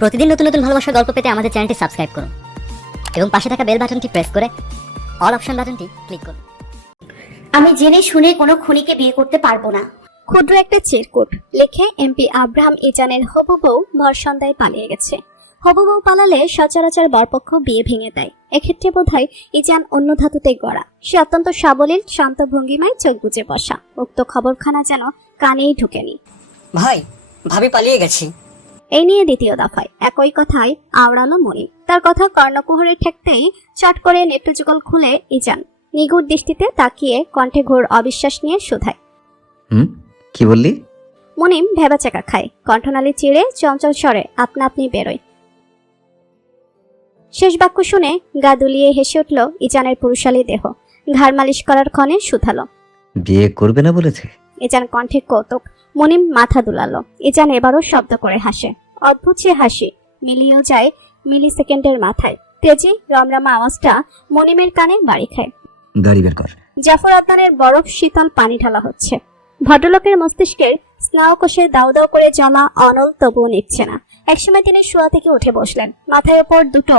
প্রতিদিন নতুন নতুন ভালোবাসার গল্প পেতে আমাদের চ্যানেলটি সাবস্ক্রাইব করুন এবং পাশে থাকা বেল বাটনটি প্রেস করে অল অপশন বাটনটি ক্লিক করুন। আমি জেনে শুনে কোনো খুনিকে বিয়ে করতে পারবো না। ক্ষুদ্র একটা চিরকুট লিখে এমপি আব্রাহাম ইজানের হবু বউ ভর সন্ধ্যায় পালিয়ে গেছে। হবু বউ পালালে সচরাচর বরপক্ষ বিয়ে ভেঙে দেয়। এক্ষেত্রে বোধহয় ইজান অন্য ধাতুতে গড়া। সে অত্যন্ত সাবলীল, শান্ত ভঙ্গিমায় চোখ বুজে বসা। উক্ত খবরখানা যেন কানেই ঢুকেনি। ভাই, ভাবি পালিয়ে গেছি। এই নিয়ে দ্বিতীয় দফায় একই কথায় আওড়ালো মনি। তার কথা কর্ণকুহরে ঠেকতেই চট করে নেত্রযুগল খুলে ইজান নিগুড় দৃষ্টিতে তাকিয়ে কণ্ঠে ঘোর অবিশ্বাস নিয়ে শুধায়। কি বললি? মনিম ভেবাচাকা খায়, কণ্ঠনালী চিড়ে চঞ্চল স্বরে আপনা আপনি বেরোয়। শেষ বাক্য শুনে গা দুলিয়ে হেসে উঠল ইজানের পুরুষালী দেহ। ঘাড় মালিশ করার ক্ষণে শুধালো। বিয়ে করবে না বলেছে? ইজান কণ্ঠে কৌতুক। মনিম মাথা দুলালো। ইজান এবারও শব্দ করে হাসে। অদ্ভুত সে হাসি মিলিয়েও যায় মিলি সেকেন্ডের মাথায়। তেজি রমরমা আওয়াজটা মনিমের কানে বাড়ি খায়। গাড়ি বের কর। জাফর আদনানের বরফ শীতল পানি ঢালা হচ্ছে। ভদ্রলোকের মস্তিষ্কের স্নায়ুকোষে দাউ দাউ করে জ্বলা অনল তবুও নিচ্ছে না। একসময় তিনি শোয়া থেকে উঠে বসলেন, মাথায় ওপর দুটো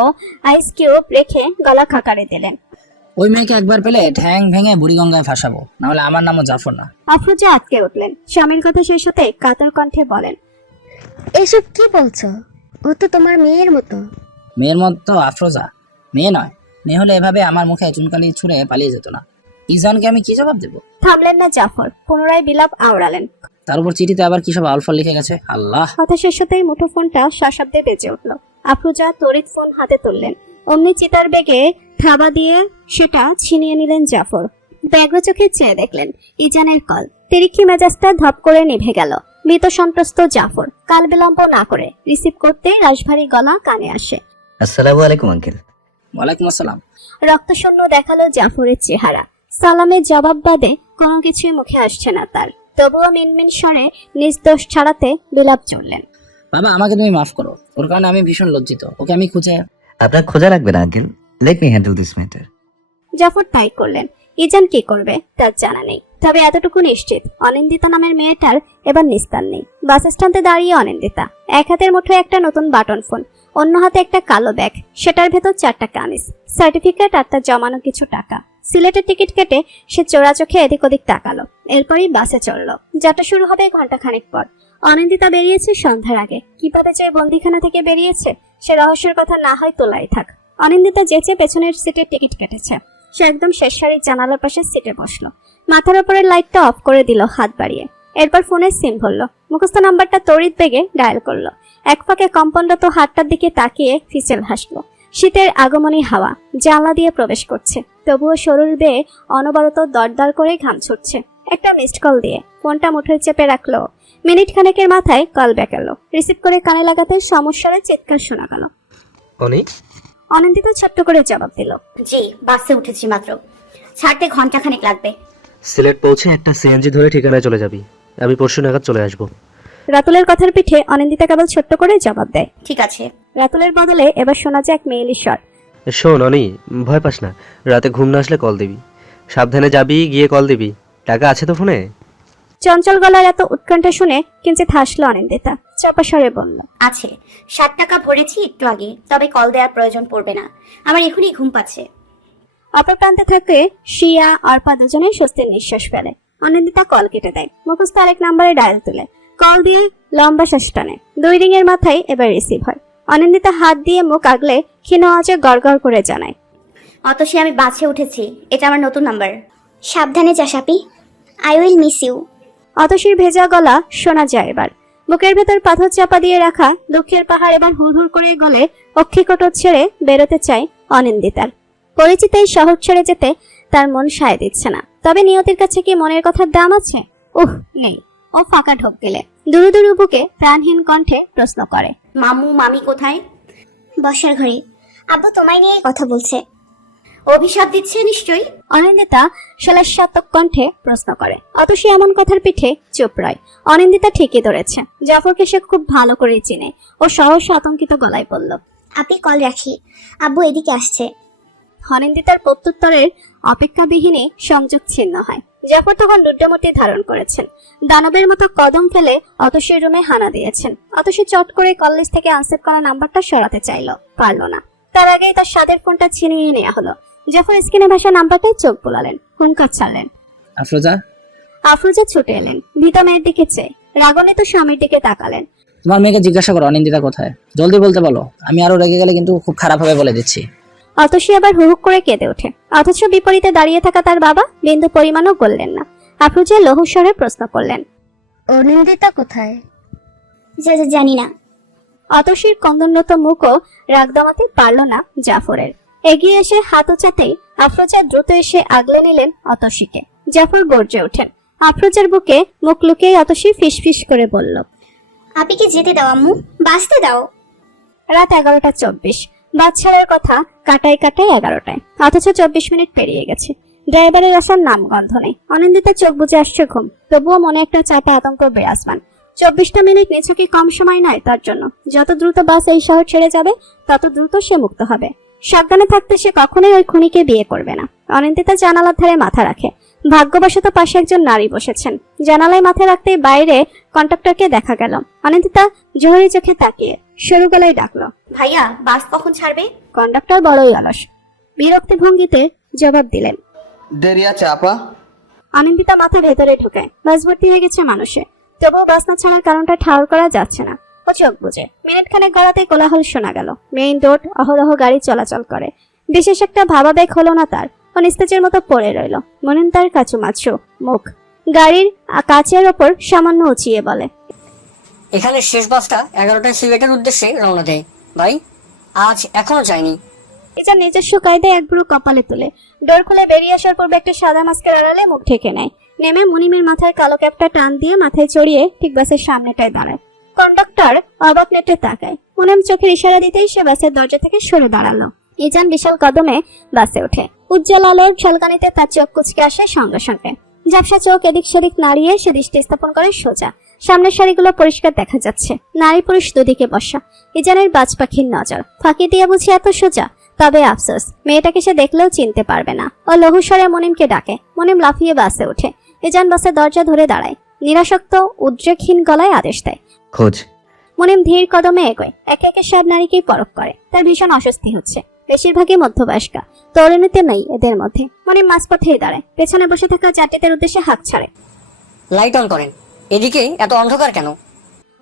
আইস কিউব রেখে গলা খাকারে দিলেন। ওই মেয়েকে একবার পেলে ঠ্যাং ভেঙে বুড়িগঙ্গায় ফাঁসাবো, নাহলে আমার নামও জাফর না। আফরোজা আটকে উঠলেন। স্বামীর কথা শেষ হতে কাতর কণ্ঠে বলেন। এসব কি বলছো? ও তো তোমার মেয়ের মতো। মেয়ের মতো আফরোজা? মেয়ে নয়। মেয়ে হলে এভাবে আমার মুখে চুনকালি ছুঁড়ে পালিয়ে যেত না। ইজানকে আমি কি জবাব দেবো? থামলেন না জাফর, পুনরায় বিলাপ আওড়ালেন। তার উপর চিঠিতে আবার কি সব আলফা লিখে গেছে, আল্লাহ। কথা শেষ হতেই মুঠো ফোনটা সশব্দে বেজে উঠল। আফরোজা তড়িৎ ফোন হাতে তুললেন। অমনি চিতার বেগে থাবা দিয়ে সেটা ছিনিয়ে নিলেন জাফর। ব্যগ্র চোখে চেয়ে দেখলেন ইজানের কল। তেরিক্ষি মেজাজটা ধপ করে নিভে গেল। মৃত সন্ত্রস্ত জাফর কাল বিলম্ব না করে রিসিভ করতে রাশভারী গলা কানে আসে। আসসালামু আলাইকুম আঙ্কেল। ওয়ালাইকুম আসসালাম। রক্তশূন্য দেখালো জাফরের চেহারা। সালামের জবাব বাদে কোনো কিছুই মুখে আসছে না তার। তবুও মিনমিন স্বরে নিজ দোষ ছাড়াতে বিলাপ চললেন। বাবা, আমাকে তুমি মাফ করো। ওর কারণে আমি ভীষণ লজ্জিত। ওকে আমি খুঁজে। আপনার খোঁজা লাগবে না uncle, let me handle this matter. Jafar তাই করলেন। ইজান কি করবে তার জানা নেই, তবে এতটুকু নিশ্চিত অনিন্দিতা নামের মেয়েটার এবার নিস্তার নেই। বাস স্ট্যান্ডে দাঁড়িয়ে অনিন্দিতা, এক হাতের মুঠোয় একটা নতুন বাটন ফোন, অন্য হাতে একটা কালো ব্যাগ, সেটার ভেতর 4টা কামিজ, সার্টিফিকেট আর তার জমানো কিছু টাকা। সিলেটের টিকিট কেটে সে চোরা চোখে এদিক ওদিক তাকালো। এরপরই বাসে চড়লো। যাত্রা শুরু হবে ঘন্টাখানেক পর। অনিন্দিতা বেরিয়েছে সন্ধ্যার আগে। কিভাবে যে বন্দিখানা থেকে বেরিয়েছে সে রহস্যের কথা না হয় তোলাই থাক। অনিন্দিতা যেচে পেছনের সিটের টিকিট কেটেছে। সে একদম শেষ সারির জানালার পাশে সিটে বসলো। মাথার উপরের লাইটটা অফ করে দিল হাত বাড়িয়ে। এরপর ফোনের সিম ভরলো। মুখস্থ নাম্বারটা তড়িৎ বেগে ডায়াল করলো। এক ফাঁকে কম্পনরত হাতটার দিকে তাকিয়ে ফিসেল হাসলো। শীতের আগমনী হাওয়া জানলা দিয়ে প্রবেশ করছে, তবুও শরীর বেয়ে অনবরত দরদর করে ঘাম ছুটছে। একটা মিসড কল দিয়ে ফোনটা মুঠোয় চেপে রাখলো। মিনিট খানেকের মাথায় কল ব্যাক এলো। রিসিভ করে কানে লাগাতে সমস্যার চিৎকার শোনা গেল। অনিন্দিতা ছোট্ট করে জবাব দিল। জি, বাসে উঠেছি মাত্র। ছাড়তে ঘন্টাখানেক লাগবে। সিলেট পৌঁছে একটা সিএনজি ধরে ঠিকানায় চলে যাবি। আমি পরশু নাগাদ চলে আসবো। রাতুলের কথার পিঠে অনিন্দিতা কেবল ছোট্ট করে জবাব দেয়। ঠিক আছে। রাতুলের বদলে এবার শোনা যায় এক মেয়েলি স্বর। শোন অনি, ভয় পাস না। রাতে ঘুম না আসলে কল দিবি। সাবধানে যাবি, গিয়ে কল দিবি। টাকা আছে তো ফোনে? চঞ্চল গলার এত উৎকণ্ঠা শুনে কিঞ্চিত হাসলো অনিন্দিতা। চাপা স্বরে বলল। আছে। 60 টাকা ভরেছি একটু আগে, তবে কল দেওয়ার প্রয়োজন পড়বে না। আমার এখনই ঘুম পাচ্ছে। অপর প্রান্তে থাকে শিয়া অর্পা, দুজনে স্বস্তির নিঃশ্বাস ফেলে। অনিন্দিতা কল কেটে দেয়। মুখস্থ আরেক নাম্বারে ডায়াল তুলে কল দিয়ে লম্বা শ্বাস টানে। 2 রিংয়ের মাথায় এবার রিসিভ হয়। অনিন্দিতা হাত দিয়ে মুখ আগলে ক্ষীণ আওয়াজে গড়গড় করে জানায়। অতসী, আমি বাসে উঠেছি। এটা আমার নতুন নাম্বার। সাবধানে যা সাপি। I will miss you. অতসীর ভেজা গলা শোনা যায় এবার। বুকের ভেতর পাথর চাপা দিয়ে রাখা দুঃখের পাহাড় এবার হুড় করে গলে অক্ষিকটর ছেড়ে বেরোতে চায় অনিন্দিতার। পরিচিত এই শহর ছেড়ে যেতে তার মন সায় দিচ্ছে না। তবে নিয়তির কাছে কি মনের কথার দাম আছে? নেই। ও ফাঁকা ঢোক গেলে দুরু দুরু বুকে প্রাণহীন কণ্ঠে প্রশ্ন করে। মামু মামি কোথায়? বসার ঘরে। আব্বু তোমায় নিয়ে কথা বলছে। অভিশাপ দিচ্ছে নিশ্চয়ই। অনিন্দিতা শালাস্যাত্মক কণ্ঠে প্রশ্ন করে। অতসী এমন কথার পিঠে চুপ রয়। অনিন্দিতা ঠিকই ধরেছে। জাফরকে সে খুব ভালো করেই চিনে। ও সহসা আতঙ্কিত গলায় বলল। আপনি কল রাখি, আব্বু এদিকে আসছে। অনিন্দিতার প্রত্যুত্তরের অপেক্ষাবিহীনই সংযোগ ছিন্ন হয়। জাফর তখন রুদ্রমূর্তি ধারণ করেছেন, দানবের মতো কদম ফেলে অতসীর রুমে হানা দিয়েছেন। অতসী চট করে কল লিস্ট থেকে আনসেভ করা নাম্বারটা সরাতে চাইলো, পারলো না। তার আগেই তার স্বাদের ফোনটা ছিনিয়ে নেওয়া হলো। জাফর স্ক্রিনে ভাসা নাম্বারটায় চোখ বোলালেন, হুঙ্কার ছাড়লেন। আফরোজা, আফরোজা ছুটে এলেন, ভীত মেয়ের দিকে চেয়ে রাগান্বিত স্বামীর দিকে তাকালেন। তোমার মেয়েকে জিজ্ঞাসা করো অনিন্দিতা কোথায়, জলদি বলতে বলো। আমি আরো রেগে গেলে কিন্তু খুব খারাপ হবে বলে দিচ্ছি। অতসী আবার হুহুক করে কেঁদে ওঠে। অথচ বিপরীতে দাঁড়িয়ে থাকা তার বাবা বিন্দু পরিমাণও গললেন না। আফরোজা লঘু স্বরে প্রশ্ন করলেন, অনিন্দিতা কোথায়? জানি না। অতসীর কন্দনরত মুখও রাগ দমাতে পারল না জাফরের। এগিয়ে এসে হাত উঁচাতেই আফরোজা দ্রুত এসে আগলে নিলেন অতসীকে। জাফর গর্জে ওঠেন। আফরোজার বুকে মুখ লুকিয়ে অতসী ফিসফিস করে বলল, আপিকে যেতে দাও আম্মু, বাঁচতে দাও। রাত 11:24। বাস ছাড়ার কথা কাটায় 11টায়, অথচ 24 মিনিট পেরিয়ে গেছে। ড্রাইভারের আসার নাম গন্ধ নেই। অনিন্দিতা চোখ বুজে আসছে ঘুম, তবুও মনে একটা চাপা আতঙ্ক বিরাজমান। 24টা মিনিট নিছকই কম সময় নয় তার জন্য। যত দ্রুত বাস এই শহর ছেড়ে যাবে তত দ্রুত সে মুক্ত হবে। সাবধানে থাকতে সে কখনোই ওই খুনিকে বিয়ে করবে না। অনিন্দিতা জানালার ধারে মাথা রাখে। ভাগ্যবশত পাশে একজন নারী বসেছেন। জানালায় মাথা রাখতেই বাইরে কন্ডাক্টরকে দেখা গেল। অনিন্দিতা জোহরি চোখে তাকিয়ে সরু গলায় ডাকলো, ভাইয়া বাস কখন ছাড়বে? কন্ডাক্টর বড়ই অলস। বিরক্তি ভঙ্গিতে জবাব দিলেন, দেরি আছে আপা। অনিন্দিতা মাথা ভেতরে ঢোকায়। বাস ভর্তি হয়ে গেছে মানুষে, তবুও বাস না ছাড়ার কারণটা ঠাউর করা যাচ্ছে না। ও চোখ বুঝে মিনিট খানেক গড়াতে কোলাহল শোনা গেল। মেইন রোড, অহরহ গাড়ি চলাচল করে। বিশেষ একটা ভাবাবেগ হলো না তার। ও নিস্তেজের মতো পড়ে রইল। মনিন তার কাচুমাচু মুখ গাড়ির কাচের ওপর সামান্য উঁচিয়ে বলে, এখানে শেষ বাসটা 11টায় সিলেটের উদ্দেশ্যে রওনা দেয় ভাই, আজ এখনো যায়নি। এটা নিজস্ব কায়দায় এক বুড়ো কপালে তুলে ডোর খুলে বেরিয়ে আসার পূর্বে একটা সাদা মাস্কের আড়ালে মুখ ঢেকে নেয়। নেমে মুনিমের মাথায় কালো ক্যাপটা টান দিয়ে মাথায় চড়িয়ে ঠিক বাসের সামনেটায় দাঁড়ায়। কন্ডাক্টর অবাক নেটে তাকায়। মুনিম চোখের ইশারা দিতেই সে বাসের দরজা থেকে সরে দাঁড়ালো। ইজান বিশাল কদমে বাসে ওঠে। উজ্জ্বল আলোর ঝলকানিতে তার চোখ কুচকে আসে সঙ্গে সঙ্গে। ঝাপসা চোখ এদিক সেদিক নাড়িয়ে সে দৃষ্টি স্থাপন করে সোজা। সামনের সারিগুলো পরিষ্কার দেখা যাচ্ছে। নারী পুরুষ দুদিকে বসা। ইজানের বাজ পাখির নজর ফাঁকি দিয়ে বুঝি এত সোজা। তবে আফসোস, মেয়েটাকে সে দেখলেও চিনতে পারবে না। ও লঘু স্বরে মুনিমকে ডাকে। মুনিম লাফিয়ে বাসে ওঠে। ইজান বাসের দরজা ধরে দাঁড়ায়। নিরাসক্ত উদ্রেকহীন গলায় আদেশ দেয়, খোঁজ। মুনিম ধীর কদমে এগোয়। একে একে সব নারীকেই পরখ করে। তার ভীষণ অস্বস্তি হচ্ছে। বেশিরভাগই মধ্যবয়স্কা, তরুণীতে নেই এদের মধ্যে। মুনিম মাঝপথেই দাঁড়ায়। পেছনে বসে থাকা যাত্রীদের উদ্দেশ্যে হাঁক ছাড়ে, লাইট অন করেন, এদিকে এত অন্ধকার কেন?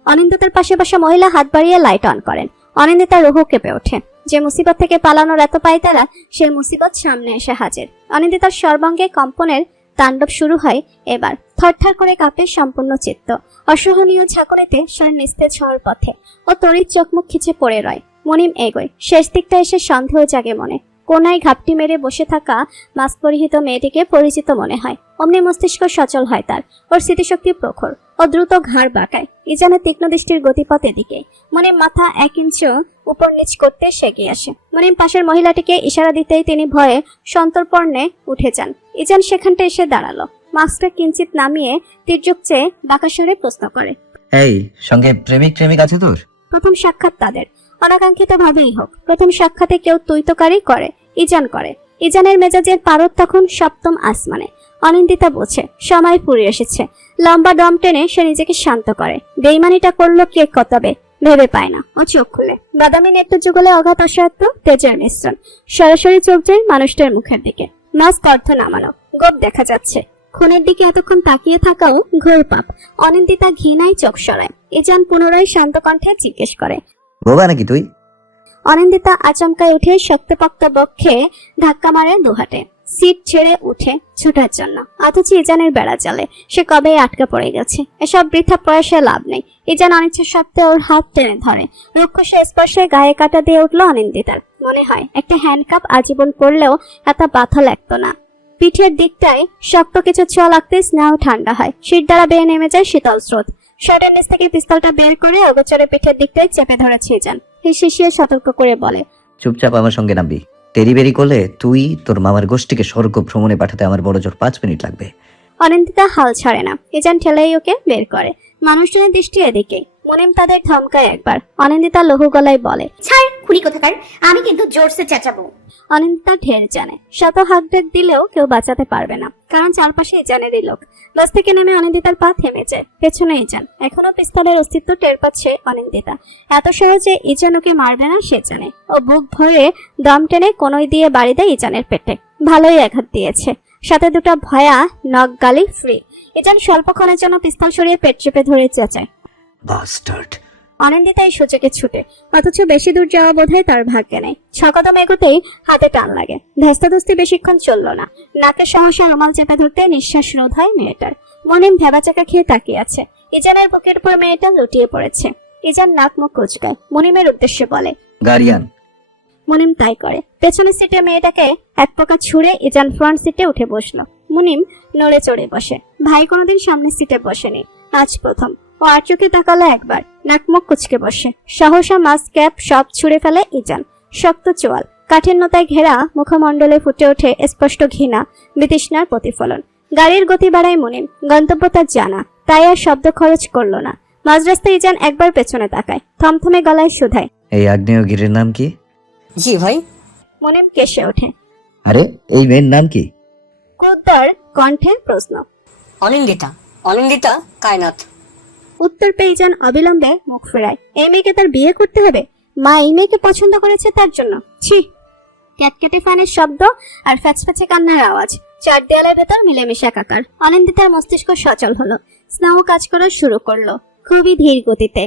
অনিন্দিতার পাশে বসা মহিলা হাত বাড়িয়ে লাইট অন করেন। অনিন্দিতা রুহু কেঁপে ওঠে। যে মুসিবত থেকে পালানোর এত পায় তারা, সে মুসিবত সামনে এসে হাজির। অনিন্দিতার সর্বাঙ্গে কম্পনের তাণ্ডব শুরু হয় এবার। থরথর করে কাঁপে সম্পূর্ণ চিত্ত। অসহনীয় ঝাঁকুনিতে শরীর নিস্তেজ হওয়ার পথে। ও তড়িৎ চোখমুখ খিচে পড়ে রয়। মুনিম এগোয়। শেষ দিকটা এসে সন্দেহ জাগে মনে। কোনায় ঘাপটি মেরে বসে থাকা মাস্ক পরিহিত মেয়েটিকে পরিচিত মনে হয়। অমনি মস্তিষ্ক সচল হয় তার। ওর স্মৃতিশক্তি প্রখর। ও দ্রুত ঘাড় বাঁকায়। ইজানের তীক্ষ্ণ দৃষ্টির গতিপথ এদিকে। মুনিম মাথা 1 ইঞ্চিও উপর নিচ করতে সেগিয়ে আসে। মুনিম পাশের মহিলাটিকে ইশারা দিতেই তিনি ভয়ে সন্তর্পণে উঠে যান। ইজান সেখানটা এসে দাঁড়ালো। মাস্কটা কিঞ্চিত নামিয়ে তির্যক চেয়ে বাঁকা স্বরে প্রশ্ন করে, এই সঙ্গে প্রেমিক আছে তোর? প্রথম সাক্ষাৎ তাদের। অনাকাঙ্ক্ষিত ভাবেই হোক, প্রথম সাক্ষাতে কেউ তুইতকারী করে। ইজান করে। ইজানের মেজাজের পারদ তখন সপ্তম আসমানে। অনিন্দিতা বোঝে সময় ফুরিয়ে এসেছে। লম্বা দম টেনে সে নিজেকে শান্ত করে। বেইমানিটা করলো কে কতবে ভেবে পায় না। ও চোখ খুলে। বাদামি নেত্র যুগলে অগাধ অসহায়ত্ব, তেজের মিশ্রণ। সরাসরি চোখ যায় মানুষটার মুখের দিকে। মাস্ক অর্থ নামানো, গোপ দেখা যাচ্ছে। খুনের দিকে এতক্ষণ তাকিয়ে থাকাও ঘোর পাপ। অনিন্দিতা ঘৃণায় চোখ সরায়। ইজান পুনরায় শান্ত কণ্ঠে জিজ্ঞেস করে, বোবা নাকি তুই? অনিন্দিতা আচমকায় উঠে শক্তপোক্ত বক্ষে ধাক্কা মারে দুহাটে। সিট ছেড়ে উঠে ছোটার জন্য, অথচ ইজানের বেড়া চলে। সে কবে আটকা পড়ে গেছে। এসব বৃথা প্রয়াসে লাভ নেই। ইজান অনিচ্ছা সত্ত্বেও ওর হাত টেনে ধরে। রুক্ষসে স্পর্শে গায়ে কাটা দিয়ে উঠল অনিন্দিতার। মনে হয় একটা হ্যান্ডকাপ আজীবন পড়লেও এত ব্যথা লাগতো না। পিঠের দিকটায় শক্ত কিছু ছোঁয়া লাগতে স্নেহ ঠান্ডা হয়। শীত দ্বারা বেয়ে নেমে যায় শীতল স্রোত। শার্টের নিচ থেকে পিস্তলটা বের করে অগোচরে পিঠের দিকটায় চেপে ধরেছে ইজান। শিশিয়ে সতর্ক করে বলে, চুপচাপ আমার সঙ্গে নামবি। তেরি করলে তুই তোর মামার গোষ্ঠীকে স্বর্গ ভ্রমণে পাঠাতে আমার বড় জোর 5 মিনিট লাগবে। অনিন্দিতা হাল ছাড়ে না। ইজান ঠেলাই ওকে বের করে। মানুষজনের দৃষ্টি এদিকে। মুনিম তাদের ধমকায় একবার। অনিন্দিতা লঘু গলায় বলে, ছাড়, খুনি কোথাকার, আমি কিন্তু জোরসে চেঁচাবো। অনিন্দিতা ঢের জানে, শত হাত ডাক দিলেও কেউ বাঁচাতে পারবে না, কারণ চারপাশে ইজানেরই লোক। বাস থেকে নেমে অনিন্দিতার পা থেমে যায়, পেছনে ইজান। এখনো পিস্তলের অস্তিত্ব টের পাচ্ছে অনিন্দিতা। এত সহজে ইজান ওকে মারবে না সে জানে। ও বুক ভরে দম টেনে কোনই দিয়ে বাড়ি দেয় ইজানের পেটে। ভালোই আঘাত দিয়েছে, সাথে দুটো ভয়া নখ গালি ফ্রি। ইজান স্বল্পক্ষণের জন্য পিস্তল সরিয়ে পেট চেপে ধরে চেঁচায়। বাস্টার্ড। অনিন্দিতা এই সুযোগে ছুটে, অথচ বেশি দূর যাওয়া বোধহয় তার ভাগ্যে নেই। ছকদম এগোতেই হাতে টান লাগে। ধস্তাধস্তি বেশিক্ষণ চলল না। নাকের সমস্যা রুমাল চেপে ধরতে নিঃশ্বাস রোধ হয় মেয়েটার। মনিম ভেবাচাকা খেয়ে তাকিয়ে আছে। ইজানের বুকের উপর মেয়েটা লুটিয়ে পড়েছে। ইজান নাক মুখ কুচকায়, মনিমের উদ্দেশ্যে বলে। গাড়িয়ান। মুনিম তাই করে। পেছনের সিটে মেয়েটাকে এক প্রকার ছুঁড়ে ইজান ফ্রন্ট সিটে উঠে বসলো। মুনিম নড়ে চড়ে বসে। ভাই কোনোদিন সামনের সিটে বসেনি, আজ প্রথম। ও আর চোখে তাকালো একবার, নাক মুখ কুচকে বসে। সহসা মাস্ক ক্যাপ সব ছুঁড়ে ফেলে ইজান। শক্ত চোয়াল, কাঠিন্যতায় ঘেরা মুখমণ্ডলে ফুটে ওঠে স্পষ্ট ঘৃণা, বিতৃষ্ণার প্রতিফলন। গাড়ির গতি বাড়ায় মুনিম, গন্তব্য তার জানা, তাই আর শব্দ খরচ করলো না। মাঝরাস্তায় ইজান একবার পেছনে তাকায়, থমথমে গলায় শুধায়। এই আগ্নেয়গিরির নাম কি? জি ভাই। মুনিম কেসে ওঠে। আরে এই মেয়ের নাম কি? ক্রুদ্ধর কণ্ঠে প্রশ্ন। অনিন্দিতা। অনিন্দিতা কায়নাথ। উত্তর পেয়ে যান অবিলম্বে মুখ ফেরায়। এই মেয়েকে তার বিয়ে করতে হবে? মা এই মেয়েকে পছন্দ করেছে তার জন্য? ছি! ক্যাটকেটে ফ্যানের শব্দ আর ফ্যাচফ্যাচে কান্নার আওয়াজ চার দেয়ালের ভেতর মিলেমিশে একাকার। অনিন্দিতার মস্তিষ্ক সচল হলো, স্নায়ু কাজ করা শুরু করলো খুবই ধীর গতিতে।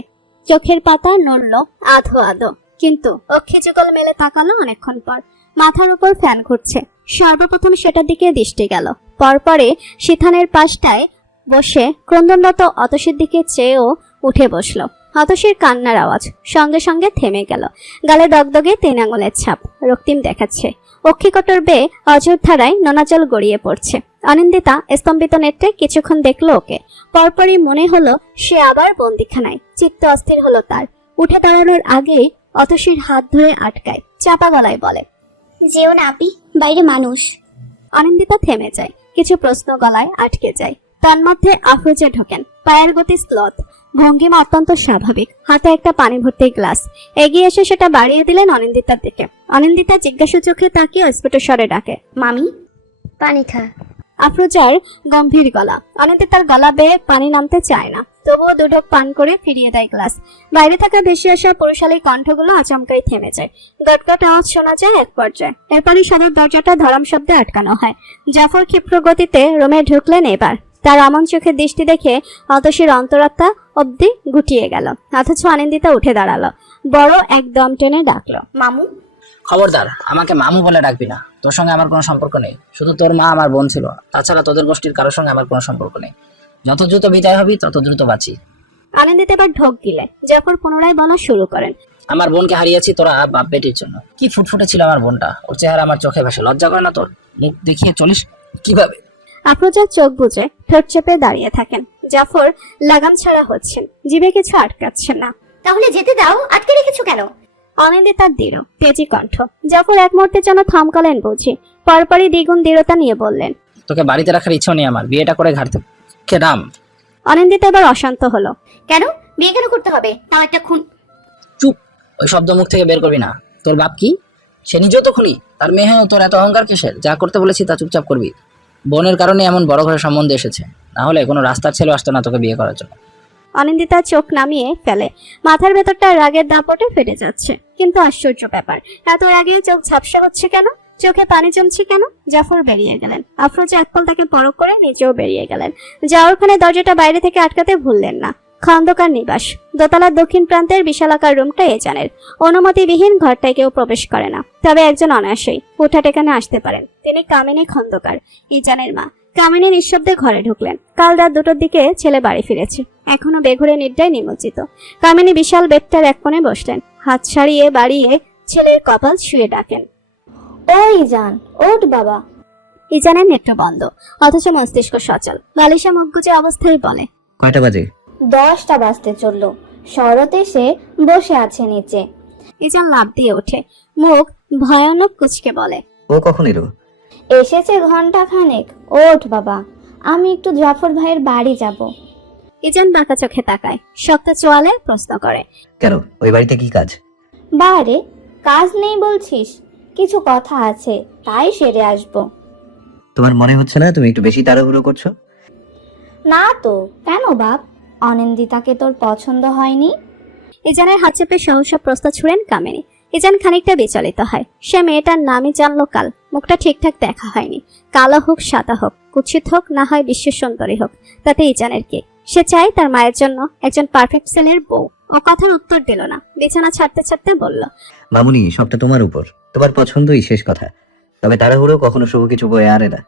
চোখের পাতা নড়লো আধো আধো, কিন্তু অক্ষিযুগল মেলে তাকালো অনেকক্ষণ পর। মাথার উপর ফ্যান ঘুরছে। সর্বপ্রথম সেটার দিকে দৃষ্টি গেল। পরপরে সিথানের পাশটায় বসে ক্রন্দনরত অতসীর দিকে চেয়েও উঠে বসলো। অতসীর কান্নার আওয়াজ সঙ্গে সঙ্গে থেমে গেল। গালে দগদগে 3 আঙুলের ছাপ, রক্তিম দেখাচ্ছে। অক্ষিকটর বেয়ে অঝোর ধারায় নোনাজল গড়িয়ে পড়ছে। অনিন্দিতা স্তম্ভিত নেত্রে কিছুক্ষণ দেখলো ওকে। পরপরই মনে হলো সে আবার বন্দিখানায়। চিত্ত অস্থির হলো তার। উঠে দাঁড়ানোর আগেই অতসীর হাত ধরে আটকায়, চাপা গলায় বলে। যেও না আপি, বাইরে মানুষ। অনিন্দিতা থেমে যায়, কিছু প্রশ্ন গলায় আটকে যায়। তার মধ্যে আফরোজা ঢোকেন। পায়ের গতি স্লথ, ভঙ্গিমা অত্যন্ত স্বাভাবিক। হাতে একটা পানি ভর্তি গ্লাস। এগিয়ে এসে সেটা বাড়িয়ে দিলেন অনিন্দিতার দিকে। অনিন্দিতা জিজ্ঞাসু চোখে তাকিয়ে অস্ফুট স্বরে ডাকে, মামি পানি খা। আফরোজার গম্ভীর গলা। অনিন্দিতার গলা বেয়ে পানি নামতে চায় না, তবুও দুঢোক পান করে ফিরিয়ে দেয় গ্লাস। বাইরে থাকা ভেসে আসা পুরুষালী কণ্ঠগুলো আচমকাই থেমে যায়। গটগট আওয়াজ শোনা যায় এক পর্যায়ে। এরপরই সদর দরজাটা ধরম শব্দে আটকানো হয়। জাফর ক্ষিপ্র গতিতে রুমে ঢুকলেন এবার। তার অমন চোখের দৃষ্টি দেখে অতসীর অন্তরাত্মা অব্দি গুটিয়ে গেল। অথচ অনিন্দিতা উঠে দাঁড়ালো, বড় একদম টেনে ডাকলো, মামু। খবরদার, আমাকে মামু বলে ডাকবি না। তোর সঙ্গে আমার কোনো সম্পর্ক নেই। শুধু তোর মা আমার বোন ছিল, তাছাড়া তোদের গোষ্ঠীর কারোর সঙ্গে আমার কোনো সম্পর্ক নেই। যত দ্রুত বিদায় হবি তত দ্রুত বাঁচি। আনন্দিত এবার ঢোক গিলে জাফর পুনরায় বলা শুরু করেন। আমার বোনকে হারিয়েছি তোরা বাপ বেটির জন্য। কি ফুটফুটে ছিল আমার বোনটা, ওর চেহারা আমার চোখে ভাসে। লজ্জা করে না তোর? মুখ দেখিয়ে চলিস কিভাবে? আফরোজা চোখ বুজে ঠোঁট চেপে দাঁড়িয়ে থাকেন। জাফর লাগাম ছাড়া হচ্ছেন, জিভে কিছু আটকাচ্ছেন না। তাহলে যেতে দাও, আটকে রেখেছো কেন? অনিন্দিতার দৃঢ় তেজি কণ্ঠ। জাফর এক মুহূর্তের জন্য থমকালেন বুঝি, পরপরই দ্বিগুণ দৃঢ়তা নিয়ে বললেন, তোকে বাড়িতে রাখার ইচ্ছা নেই আমার। বিয়েটা করে ঘাটতে খেলাম। অনিন্দিতা এবার অশান্ত হলো। কেন বিয়ে কেন করতে হবে? তাও একটা খুন। চুপ, ওই শব্দ মুখ থেকে বের করবি না। তোর বাপ কি? সে নিজেও তো খুনি। তার মেয়ে হয়েও তোর এত অহংকার কিসের? যা করতে বলেছি তা চুপচাপ করবি। বোনের কারণে এমন বড় ঘরের সম্বন্ধ এসেছে, না হলে কোনো রাস্তার ছেলে আসতো না তোকে বিয়ে করার জন্য। অনিন্দিতা চোখ নামিয়ে ফেলে। মাথার ভেতরটা রাগের দাপটে ফেটে যাচ্ছে। কিন্তু আশ্চর্য ব্যাপার, এত রাগে চোখ ঝাপসা হচ্ছে কেন? চোখে পানি জমছে কেন? জাফর বেরিয়ে গেলেন। আফরোজা একপল তাকে পরখ করে নিজেও বেরিয়ে গেলেন। যাওয়ারখানে দরজাটা বাইরে থেকে আটকাতে ভুললেন না। খন্দকার নিবাস, দোতলার দক্ষিণ প্রান্তের বিশালাকার রুমটা এজানের। অনুমতিবিহীন ঘরটায় কেউ প্রবেশ করে না, তবে একজন অনায়াসেই হুটহাট এখানে আসতে পারেন। তিনি কামিনী খন্দকার, ইজানের মা। কামিনী নিঃশব্দে ঘরে ঢুকলেন। কাল রাত 2টোর দিকে ছেলে বাড়ি ফিরেছে, এখনো বেঘরে নিদ্রায় নিমজ্জিত। কামিনী বিশাল বেডটার এক কোণে বসলেন, হাত ছাড়িয়ে বাড়িয়ে ছেলের কপাল ছুঁয়ে ডাকেন, ও ইজান, ওঠ বাবা। ইজানের নেত্র বন্ধ, অথচ মস্তিষ্ক সচল। বালিশা মুখ গুজে অবস্থায় বলে, কয়টা বাজে? 10টা বাজতে চললো। শরৎ এসে বসে আছে নিচে। ইজান লাফ দিয়ে ওঠে, মুখ ভয়ানক কুচকে বলে, ও কখন এলো? এসেছে ঘন্টা খানেক। ওঠ বাবা, আমি একটু জাফর ভাইয়ের বাড়ি যাব। ইজান বাঁকা চোখে তাকায়, শক্ত চোয়ালে প্রশ্ন করে, কেন, ওই বাড়িতে কি কাজ? বারে কাজ নেই বলছিস? কিছু কথা আছে, তাই সেরে আসবো। তোমার মনে হচ্ছে না তুমি একটু বেশি তাড়াহুড়ো করছো? না তো, কেন বাপ? অনিন্দিতাকে তোর পছন্দ হয়নি? ইজানের হাত চেপে সহসা প্রস্তাব ছুড়েন কামিনী। ইজান খানিকটা বিচলিত হয়। সে মেয়েটার নামই জানলো কাল, মুখটা ঠিকঠাক দেখা হয়নি। কালো হোক সাদা হোক, কুৎসিত হোক না হয় বিশ্ব সুন্দরী হোক, তাতে ইজানের কি? সে চায় তার মায়ের জন্য একজন পারফেক্ট ছেলের বউ। ও কথার উত্তর দিল না, বিছানা ছাড়তে ছাড়তে বলল, মামুনি, সবটা তোমার উপর, তোমার পছন্দই শেষ কথা। তবে তাড়াহুড়ো কখনো শুভ কিছু বয়ে আনে না।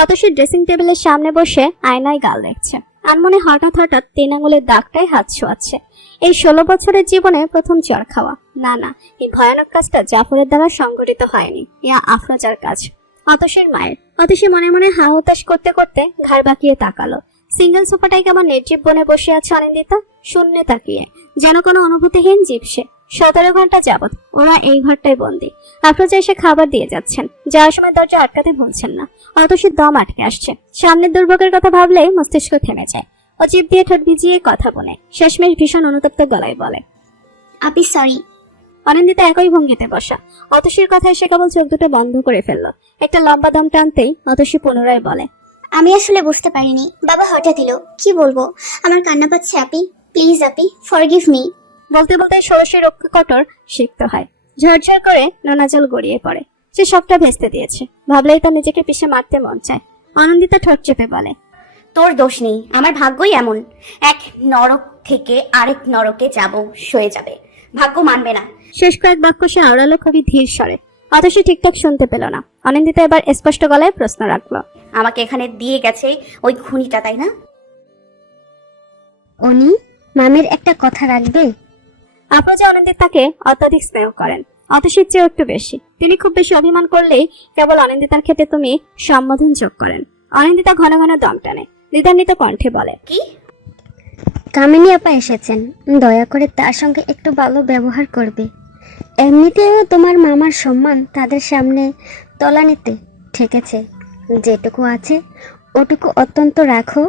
অথচ ড্রেসিং টেবিলের সামনে বসে আয়নায় গাল দেখছে। আনমনে হঠাৎ হঠাৎ 3 আঙুলের দাগটাই হাত ছোঁয়াচ্ছে। এই 16 বছরের জীবনে প্রথম চর খাওয়া। না না, এই ভয়ানক কাজটা জাফরের দ্বারা সংঘটিত হয়নি, ইয়া আফরোজার কাজ। অতসীর মায়ের। অতসী মনে মনে হা হতাশ করতে করতে ঘাড় বাঁকিয়ে তাকালো। সিঙ্গেল সোফাটায় কেমন নির্জীব বনে বসে আছে অনিন্দিতা, শূন্যে তাকিয়ে, যেন কোনো অনুভূতিহীন জীব সে। 17 ঘন্টা যাবত ওরা এই ঘরটায় বন্দি। আফরোজা এসে খাবার দিয়ে যাচ্ছেন, যাওয়ার সময় দরজা আটকাতে ভুলছেন না। অতসীর দম আটকে আসছে। সামনের দুর্ভোগের কথা ভাবলে মস্তিষ্ক থেমে যায়। ও জিভ দিয়ে ঠোঁট ভিজিয়ে কথা বলে, শেষমেশ ভীষণ অনুতপ্ত গলায় বলে, আপি সরি। অনিন্দিতা একই ভঙ্গিতে বসা। অতসীর কথায় সে কেবল চোখ দুটো বন্ধ করে ফেললো। একটা লম্বা দম টানতেই অতসী পুনরায় বলে, আমি আসলে বুঝতে পারিনি, বাবা হঠাৎ এলো। কি বলবো, আমার কান্না পাচ্ছে আপি। Please Api, forgive me. বলতে বলতে ষোড়শী রক্ষা কঠোর সিক্ত হয়। ঝরঝর করে নোনা জল গড়িয়ে পড়ে। সে সবটা ভেস্তে দিয়েছে। ভাবলেই তার নিজেকে পিষে মারতে মন চায়। আনন্দিতা ঠোঁট চেপে বলে, তোর দোষ নেই, আমার ভাগ্যই এমন। এক নরক থেকে আরেক নরকে যাব, সয়ে যাবে, ভাগ্য মানবে না। শেষ কয়েক বাক্য সে আওড়ালো খুবই ধীর স্বরে। অথচ ঠিকঠাক শুনতে পেল না। অনিন্দিতা এবার স্পষ্ট গলায় প্রশ্ন রাখলো, আমাকে এখানে দিয়ে গেছে ওই খুনিটা, তাই না? অনি, মামের একটা কথা রাখবে? আফরোজা অনিন্দিতাকে অত্যাধিক স্নেহ করেন, অতসীর চেয়েও একটু বেশি। তিনি খুব বেশি অভিমান করলেই কেবল অনিন্দিতার ক্ষেত্রে তুমি সম্বোধন যোগ করেন। অনিন্দিতা ঘন ঘন দম টানে, দ্বিধান্বিত কণ্ঠে বলে, কি? কামিনী আপা এসেছেন, দয়া করে তার সঙ্গে একটু ভালো ব্যবহার করবে। এমনিতেও তোমার মামার সম্মান তাদের সামনে তলানিতে ঠেকেছে। যেটুকু আছে ওটুকু অত্যন্ত রাখো।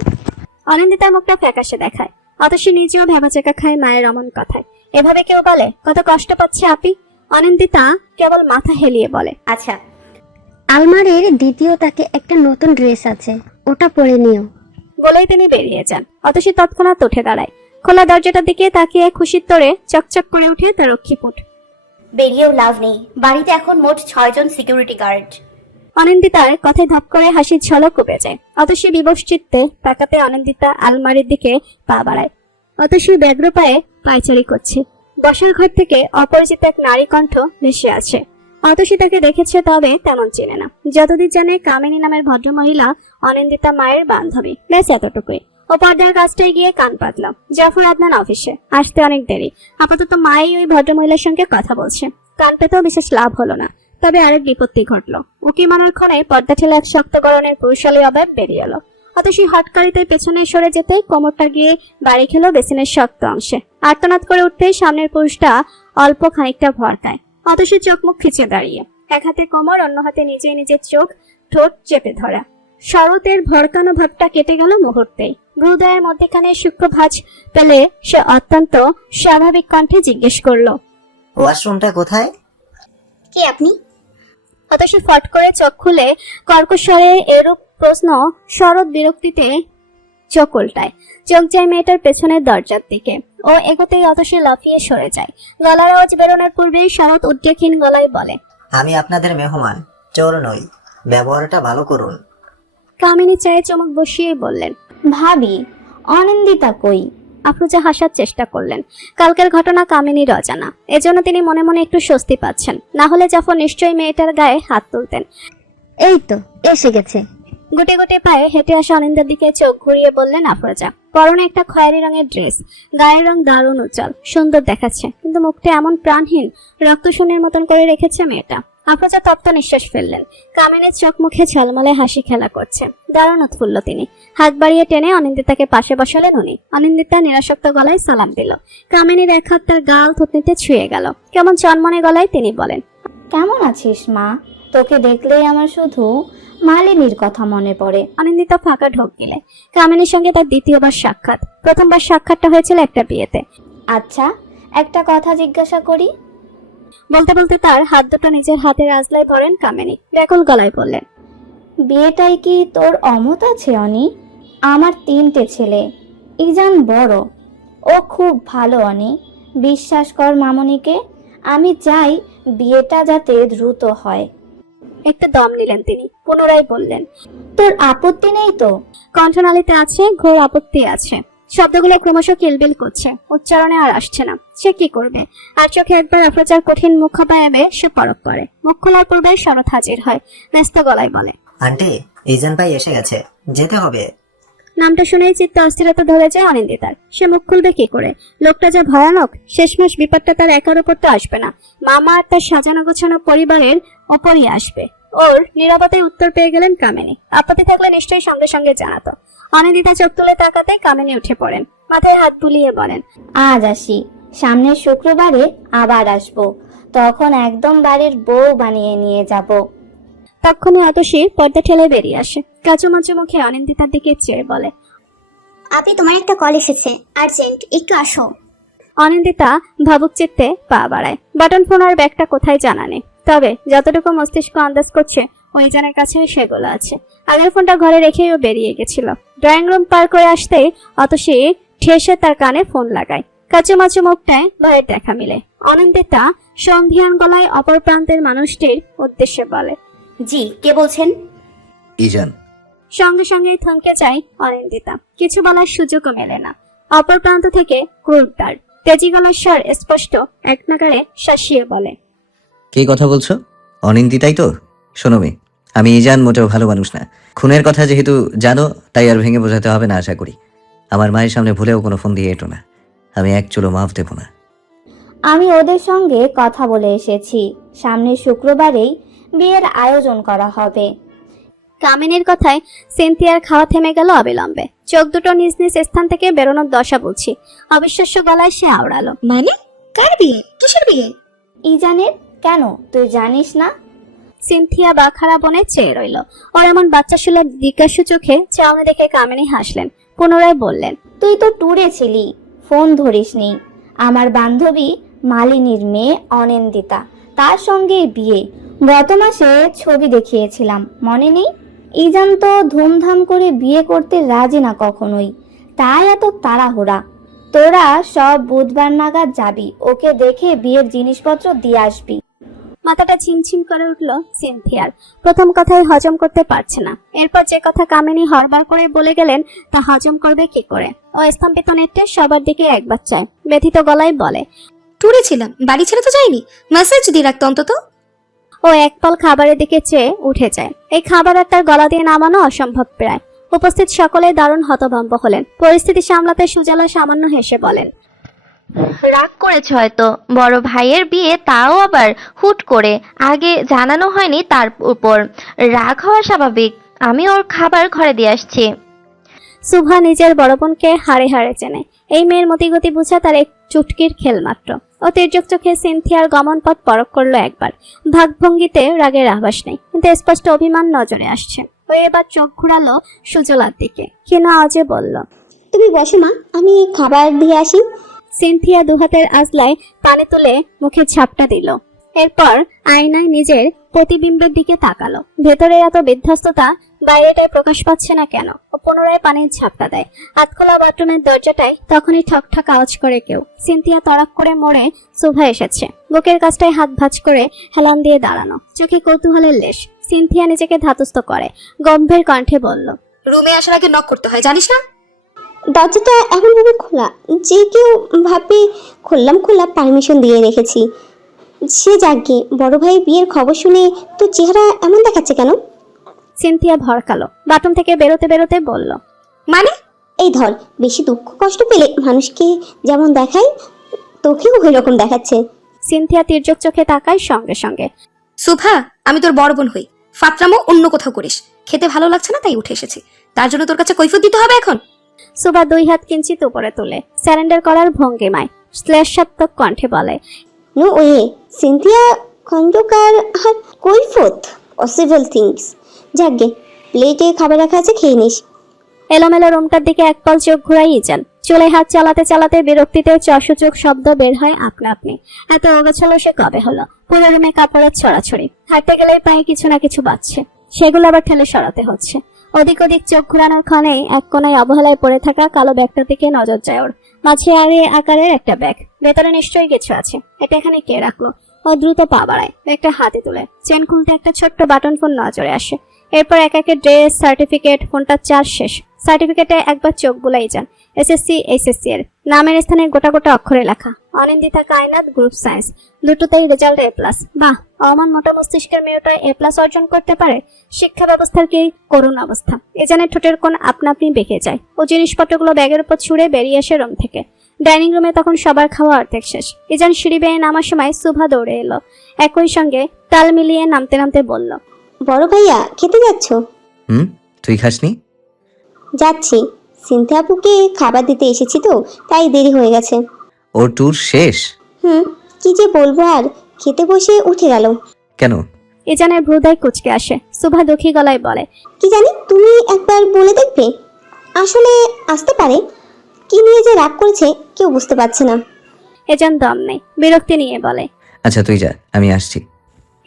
অনিন্দিতার মুখটা ফ্যাকাশে দেখায়। অতসী নিজেও ভেবাচেকা খায় মায়ের অমন কথায়। এভাবে কেউ বলে? কত কষ্ট পাচ্ছে আপি। অনিন্দিতা কেবল মাথা হেলিয়ে বলে, আচ্ছা। আলমারির দ্বিতীয় তাকে একটা নতুন ড্রেস আছে, ওটা পরে নিও। বলেই তিনি বেরিয়ে যান। অতসী তৎক্ষণাৎ উঠে দাঁড়ায়। খোলা দরজাটার দিকে তাকিয়ে খুশির তোড়ে চকচক করে উঠে তার রক্ষীপুট। বেরিয়েও লাভ নেই, বাড়িতে এখন মোট 6 জন সিকিউরিটি গার্ড। অনিন্দিতার কথায় ধপ করে হাসির ঝলক উবে যায়। অতসী বিবশ চিত্তে তাকাতে অনিন্দিতা আলমারির দিকে পা বাড়ায়। অতসী ব্যগ্র পায়ে পায়চারি করছে। বসার ঘর থেকে অপরিচিত এক নারী কণ্ঠ ভেসে আছে। অতসী তাকে দেখেছে, তবে তেমন চেনে না। যতদিন জানে কামিনী নামের ভদ্রমহিলা অনিন্দিতা মায়ের বান্ধবী, ব্যাস এতটুকুই। ও পর্দার কাজটায় গিয়ে কান পাতলাম। জাফর আদনান অফিসে আসতে অনেক দেরি। আপাতত মাই ওই ভদ্রমহিলার সঙ্গে কথা বলছে। কান পেতেও বিশেষ লাভ হলো না। তবে আরেক বিপত্তি ঘটলো। উকি মারার ক্ষণে পর্দা ঠেলে এক শক্ত গরনের পুরুষালী অভাব বেরিয়ে এলো। অতসী হটকারিতে পেছনে সরে যেতেই কোমরটা গিয়ে বাড়ি খেলো বেসিনের শক্ত অংশে। আর্তনাদ করে উঠতেই সামনের পুরুষটা অল্প খানিকটা ভরকায়। অতসী চোখ মুখ খিচে দাঁড়িয়ে, এক হাতে কোমর, অন্য হাতে নিজেই নিজের চোখ ঠোঁট চেপে ধরা। শরতের ভরকানো ভাবটা কেটে গেল মুহূর্তেই। হৃদয়ের মধ্যেখানে সূক্ষ্ম ভাঁজ পেলে সে অত্যন্ত স্বাভাবিক কণ্ঠে জিজ্ঞেস করলো, ওয়াশরুমটা কোথায়? কে আপনি? অতসী ফট করে চোখ খুলে কর্কশরে এরূপ প্রশ্ন শরৎ বিরক্তিতে চোখ উল্টায়। চোখ যায় মেয়েটার পেছনের দরজার দিকে। ও এগোতেই অতসী লাফিয়ে সরে যায়। গলার আওয়াজ বেরোনোর পূর্বেই শরৎ উদ্রেকহীন গলায় বলে, আমি আপনাদের মেহমান, চোর নই, ব্যবহারটা ভালো করুন। কামিনী চায়ে চমক বসিয়ে বললেন, ভাবি, অনিন্দিতা কই? আফরোজা হাসার চেষ্টা করলেন। কালকের ঘটনা কামিনীর অজানা, এজন্য তিনি মনে মনে একটু স্বস্তি পাচ্ছেন। না হলে জাফর নিশ্চয়ই মেয়েটার গায়ে হাত তুলতেন। এই তো এসে গেছে। গুটে গুটে পায়ে হেঁটে আসা অনিন্দার দিকে চোখ ঘুরিয়ে বললেন আফরোজা। পরনে একটা খয়েরি রঙের ড্রেস, গায়ের রং দারুণ উজ্জ্বল, সুন্দর দেখাচ্ছে, কিন্তু মুখটা এমন প্রাণহীন, রক্তশূন্যের মতন করে রেখেছে মেয়েটা। আফরোজা তপ্ত নিঃশ্বাস ফেললেন। কামিনীর চোখ মুখে ঝলমলে হাসি খেলা করছে। দারুণ উৎফুল্ল তিনি। হাত বাড়িয়ে টেনে অনিন্দিতাকে পাশে বসালেন উনি। অনিন্দিতা নিরাসক্ত গলায় সালাম দিল। কামিনীর এক হাত তার গাল থুতনিতে ছুঁয়ে গেল। কেমন চনমনে গলায় তিনি বলেন, কেমন আছিস মা? তোকে দেখলেই আমার শুধু মালিনীর কথা মনে পড়ে। অনিন্দিতা ফাঁকা ঢোক গেলে। কামিনীর সঙ্গে তার দ্বিতীয়বার সাক্ষাৎ। প্রথমবার সাক্ষাৎটা হয়েছিল একটা বিয়েতে। আচ্ছা, একটা কথা জিজ্ঞাসা করি, বলতে বলতে তার হাত দুটো নিজের হাতের আজলায় ধরেন কামিনী ব্যাকুল গলায় বললেন, বিয়েটাই কি তোর অমত আছে অনি? আমার 3টে ছেলে, ইজান বড়, ও খুব ভালো অনি, বিশ্বাস কর মামনিকে। আমি চাই বিয়েটা যাতে দ্রুত হয়। একটু দম নিলেন তিনি, পুনরায় বললেন, তোর আপত্তি নেই তো? কণ্ঠনালীতে আছে, ঘোর আপত্তি আছে। শব্দগুলো ক্রমশ কিলবিল করছে, উচ্চারণে আর আসছে না। সে কি করবে? আর চোখে একবার অপ্রচার কঠিন মুখ পায়াবে সে পরক করে। মুখ খোলার পূর্বে শরৎ হাজির হয়, ন্যস্ত গলায় বলে, আন্টি, ইজান ভাই এসে গেছে, যেতে হবে। নামটা শুনেই চিত্তে অস্থিরতা ধরে যায় অনিন্দিতার। সে মুখ খুলবে কি করে? লোকটা যা ভয়ানক, শেষমেশ বিপদটা তার একার উপর তো আসবে না, মামা আর তার সাজানো গোছানো পরিবারের ওপরই আসবে। ওর নীরবতায় উত্তর পেয়ে গেলেন কামিনী। আপত্তি থাকলে নিশ্চয়ই সঙ্গে সঙ্গে জানাতো। অনিন্দিতা চোখ তুলে তাকাতে কামিনী উঠে পড়েন, মাথায় হাত বুলিয়ে বলেন, আজ আসি, সামনের শুক্রবারে আবার আসবো, তখন একদম বাড়ির বউ বানিয়ে নিয়ে যাব। তখনই অতসী পর্দা ঠেলে বেরিয়ে আসে। কাচুমাচু মুখে অনিন্দিতার দিকে চেয়ে বলে, আপনি, তোমার একটা কল এসেছে, আর্জেন্ট, একটু আসো। অনিন্দিতা ভাবুক চিত্তে পা বাড়ায়। বাটন ফোন আর ব্যাগটা কোথায় জানা নেই, তবে যতটুকু মস্তিষ্ক আন্দাজ করছে ওই জনের কাছে সেগুলো আছে। আগের ফোনটা ঘরে রেখেই ও বেরিয়ে গেছিল। ড্রয়িং রুম পার করে আসতেই অতসী ঠেসে তার কানে ফোন লাগায়। কাচুমাচু মুখটায় ভয়ের দেখা মিলে। অনিন্দিতা সন্ধিয়ান গলায় অপর প্রান্তের মানুষটির উদ্দেশ্যে বলে, জি, কে বলছেন? ইজান। সঙ্গে সঙ্গেই থমকে যায় অনিন্দিতা, কিছু বলার সুযোগও মেলে না। অপর প্রান্ত থেকে ক্রুরটার তেজি গলার স্বর স্পষ্ট এক নাগাড়ে শাসিয়ে বলে, কে কথা বলছো? অনিন্দিতাই তো? শোনো মেয়ে, আমি ইজান মোটেও ভালো মানুষ না। খুনের কথা যেহেতু জানো, তাই আর ভেঙে বোঝাতে হবে না আশা করি। আমার মায়ের সামনে ভুলেও কোনো ফোন দিয়ে এটো না, আমি এক চুলো মাফ দেবো না। আমি ওদের সঙ্গে কথা বলে এসেছি, সামনের শুক্রবারেই বিয়ের আয়োজন করা হবে। কামিনীর কথায় সিনথিয়ার খাওয়া থেমে গেল অবিলম্বে। চোখ দুটো নিজ নিজ স্থান থেকে বেরোনোর দশা বুঝি। অবিশ্বাস্য গলায় সে আওড়ালো, মানে কার বিয়ে? কিসের বিয়ে? ইজানের? কেন, তুই জানিস না? সিনথিয়া বাখারা বনে চেয়ে রইল। ওর এমন বাচ্চা সুলভ জিজ্ঞাসু চোখে চাউনি দেখে কামিনী হাসলেন, পুনরায় বললেন, তুই তো ট্যুরে ছিলি, ফোন ধরিসনি। আমার বান্ধবী মালিনীর মেয়ে অনিন্দিতা, তার সঙ্গে বিয়ে। গত মাসে ছবি দেখিয়েছিলাম, মনে নেই? ইজান তো ধুমধাম করে বিয়ে করতে রাজি না কখনোই, তাই এত তাড়াহুড়া। তোরা সব বুধবার নাগাদ যাবি, ওকে দেখে বিয়ের জিনিসপত্র দিয়ে আসবি। মাথাটা ঝিমঝিম করে উঠল সিনথিয়ার। প্রথম কথাই হজম করতে পারছে না। এরপর যে কথা কামিনী হরবার করে বলে গেলেন তা হজম করবে কি করে? ও স্তম্ভিত নেত্রে সবার দিকে একবার চায়, ব্যথিত গলায় বলে, ট্যুরে ছিলাম, বাড়ি ছেড়ে তো যাইনি, মেসেজ দিয়ে রাখতো অন্তত। ও এক পল খাবারের দিকে চেয়ে উঠে যায়। এই খাবার আর তার গলা দিয়ে নামানো অসম্ভব প্রায়। উপস্থিত সকলে দারুণ হতভম্ব হলেন। পরিস্থিতি সামলাতে সুজালা সামান্য হেসে বলেন, রাগ করেছে হয়তো, বড় ভাইয়ের বিয়ে, তাও আবার হুট করে, আগে জানানো হয়নি, তার উপর রাগ হওয়া স্বাভাবিক। আমি ওর খাবার ঘরে দিয়ে আসছি। সুভা নিজের বড় বোনকে হাড়ে হাড়ে চেনে। এই মেয়ের মতিগতি বুঝা তার এক চুটকির খেল মাত্র। ও তির্যক চোখে সিনথিয়ার গমন পথ পরখ করলো একবার। ভাগভঙ্গিতে রাগের আভাস নেই, কিন্তু স্পষ্ট অভিমান নজরে আসছে। ও এবার চোখ ঘুরালো সুজলার দিকে, কিনা আজে বলল, তুমি বসো মা, আমি খাবার দিয়ে আসি। সিনথিয়া দুহাতের আজলায় পানি তুলে মুখে ঝাপটা দিল। এরপর আয়নায় নিজের প্রতিবিম্বের দিকে তাকালো। ভেতরে এত বিধ্বস্ততা, বাইরেটায় প্রকাশ পাচ্ছে না কেন? ও পুনরায় পানির ঝাপটা দেয়। হাতখোলা বাথরুমের দরজাটায় তখনই ঠকঠক আওয়াজ করে কেউ। সিনথিয়া তড়াক করে মোড়ে সুভা এসেছে। বুকের কাছটায় হাত ভাঁজ করে হেলান দিয়ে দাঁড়ানো, চোখে কৌতূহলের লেশ। সিনথিয়া নিজেকে ধাতস্থ করে গম্ভীর কণ্ঠে বলল, রুমে আসার আগে নক করতে হয়, জানিস না? দরজাটা এমন ভাবে খোলা যে কেউ ভাববে খোলা পারমিশন দিয়ে রেখেছি। সে যাকে বড় ভাই বিয়ের খবর শুনে তো চেহারা এমন দেখাচ্ছে কেন? সিনথিয়া ভরকালো। বাথরুম থেকে বেরোতে বেরোতে বলল, মানে এই ধর, বেশি দুঃখ কষ্ট পেলে মানুষকে যেমন দেখায় তোকেও ওই রকম দেখাচ্ছে। সিনথিয়া তির্যক চোখে তাকায় সঙ্গে সঙ্গে। সুভা, আমি তোর বড় বোন হই, ফাতরামো অন্য কোথাও করিস। খেতে ভালো লাগছে না তাই উঠে এসেছি, তার জন্য তোর কাছে কৈফিয়ত দিতে হবে এখন? সুভা দুই হাত কিঞ্চিত উপরে তুলে স্যারেন্ডার করার ভঙ্গিমায় শ্লেষাত্মক কণ্ঠে বলে, নো ওয়ে সিনথিয়া, খন্দকার আর কৈফিয়ত পসিবল থিংস। যাকগে, প্লেটে খাবার রাখা আছে, খেয়ে নিস। এলোমেলো রুমটার দিকে একপাল চোখ ঘুরাই যান। চুলে হাত চালাতে চালাতে বিরক্তিতে চসূচক শব্দ বের হয় আপনা আপনি। এত অগোছালো সে কবে হলো? পুরো রুমে কাপড়ের ছড়াছড়ি, হাঁটতে গেলেই পায়ে কিছু না কিছু বাজছে, সেগুলো আবার ঠেলে সরাতে হচ্ছে। ওদিক ওদিক চোখ ঘুরানোর ক্ষণেই এক কোনায় অবহেলায় পড়ে থাকা কালো ব্যাগটার দিকে নজর যায় ওর। মাঝে আকারের একটা ব্যাগ, ভেতরে নিশ্চয়ই কিছু আছে। এটা এখানে কে রাখলো? ও দ্রুত পা বাড়ায়, ব্যাগটা হাতে তুলে চেন খুলতে একটা ছোট্ট বাটন ফোন নজরে আসে। এরপর এক একে ড্রেস, সার্টিফিকেট, ফোনটা চার্জ শেষ। সার্টিফিকেটে একবার চোখ বুলাই যান। এসএসসি এইচএসসি এর নামের স্থানে গোটা গোটা অক্ষরে লেখা অনিন্দিতা কায়নাত, গ্রুপ সায়েন্স, দুটোতেই রেজাল্ট এ প্লাস। বাহ, অমান মোটা মস্তিষ্কের মেয়েটা এ প্লাস অর্জন করতে পারে। শিক্ষা ব্যবস্থার কি করুণ অবস্থা। এজানের ঠোঁটের কোণ আপনা আপনি বেঁকে যায়। ও জিনিসপত্রগুলো ব্যাগের উপর ছুঁড়ে বেরিয়ে আসে রুম থেকে। ডাইনিং রুমে তখন সবার খাওয়া অর্ধেক শেষ। এজান সিঁড়ি বেয়ে নামার সময় সুভা দৌড়ে এলো। একই সঙ্গে তাল মিলিয়ে নামতে নামতে বলল, বড় ভাইয়া খেতে যাচ্ছ? তুই খাসনি? যাচ্ছি, সিনথিয়া আপুকে খাবার দিতে এসেছি তো, তাই দেরি হয়ে গেছে। ওর ট্যুর শেষ? কি যে বলবো, আর খেতে বসে উঠে গেল। কেন? এজানের ভ্রুদয় কুচকে আসে। সুভা দুঃখী গলায় বলে, কি জানি, তুমি একবার বলে দেখবে। আসলে আসতে পারে, কি নিয়ে যে রাগ করেছে কেউ বুঝতে পারছে না। এজান দম নেই, বিরক্তি নিয়ে বলে, আচ্ছা তুই যা, আমি আসছি।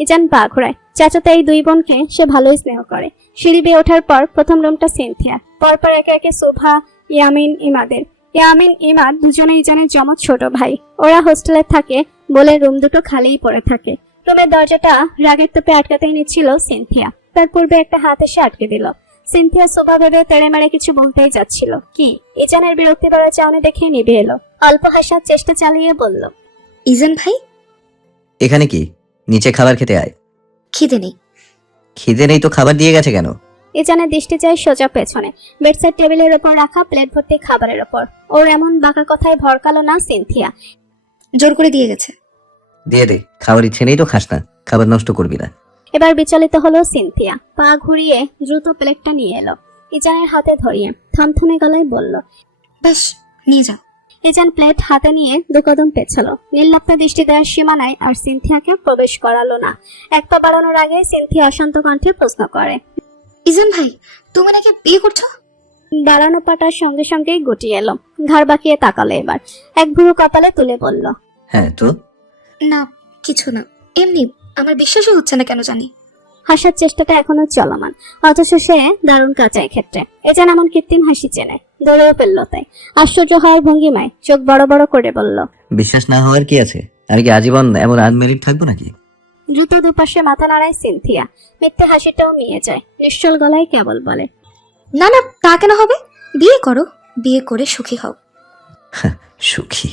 এজান পা ঘোরায়। চাচাতে এই দুই বোনকে সে ভালোই স্নেহ করে। সিঁড়ি বেয়ে ওঠার পর প্রথম রুমটা সিনথিয়া, পরপর একে একে সুভা, ইয়ামিন, ইমাদের। ইয়ামিন, ইমাদ দুজনেই ইজানের জমজ ছোট ভাই। ওরা হোস্টেলে থাকে বলে রুম দুটো খালিই পড়ে থাকে। রুমের দরজাটা রাগের তোপে আটকাতেই নিচ্ছিল সিনথিয়া। তার পূর্বে একটা হাত এসে আটকে দিল। সিনথিয়া সোফা ভেবে তেড়ে মেরে কিছু বলতেই যাচ্ছিল, কি ইজানের বিরক্তি বাড়া চাউনি দেখে নিভে এলো। অল্প হাসার চেষ্টা চালিয়ে বলল, ইজান ভাই, এখানে কি? নিচে খাবার খেতে আয়। খিদে নেই। খিদে নেই তো খাবার দিয়ে গেছে কেন? ইজানের দৃষ্টি যায় সোজা পেছনে, বেডসাইড টেবিলের ওপর রাখা প্লেট ভর্তি খাবারের ওপর। ওর এমন বাঁকা কথায় ভরকালো না সিনথিয়া। জোর করে দিয়ে গেছে। দিয়ে দে, খাবার ইচ্ছে নেই তো খাস না, খাবার নষ্ট করবি না। এবার বিচলিত হলো সিনথিয়া, পা ঘুরিয়ে দ্রুত প্লেটটা নিয়ে এলো। ইজানের হাতে ধরিয়ে থমথমে গলায় বলল, ব্যাস নিয়ে যাও। ইজান প্লেট হাতে নিয়ে দুকদম পেছালো। নির্লিপ্ত দৃষ্টি দেওয়ার সীমানায় আর সিনথিয়াকে প্রবেশ করালো না। এক পা বাড়ানোর আগে সিনথিয়া অশান্ত কণ্ঠে প্রশ্ন করে, ইজান ভাই, তুমি নাকি বিয়ে করছো? বাড়ানো পাটার সঙ্গে সঙ্গেই গুটিয়ে এলো। ঘাড় বাঁকিয়ে তাকালো। এবার এক ভুরু কপালে তুলে বলল, হ্যাঁ তো? না কিছু না, এমনি। আমার বিশ্বাসই হচ্ছে না কেন জানি। হাসার চেষ্টাটা এখনো চলমান, অথচ সে দারুণ কাঁচাই ক্ষেত্রে। এ যেন এমন কৃত্রিম হাসি চেনে। দৌড়েও ফেললো তাই। আশ্চর্য হওয়ার ভঙ্গিমায় চোখ বড় বড় করে বলল, বিশ্বাস না হওয়ার কি আছে? আমি কি আজীবন এমন আনমেরিড থাকবো নাকি? দ্রুত দুপাশে মাথা নাড়ায় সিনথিয়া। মিথ্যে হাসিটাও মিয়ে যায়। নিশ্চল গলায় কেবল বলে, না না, তা কেন হবে? বিয়ে করো, বিয়ে করে সুখী হও। সুখী?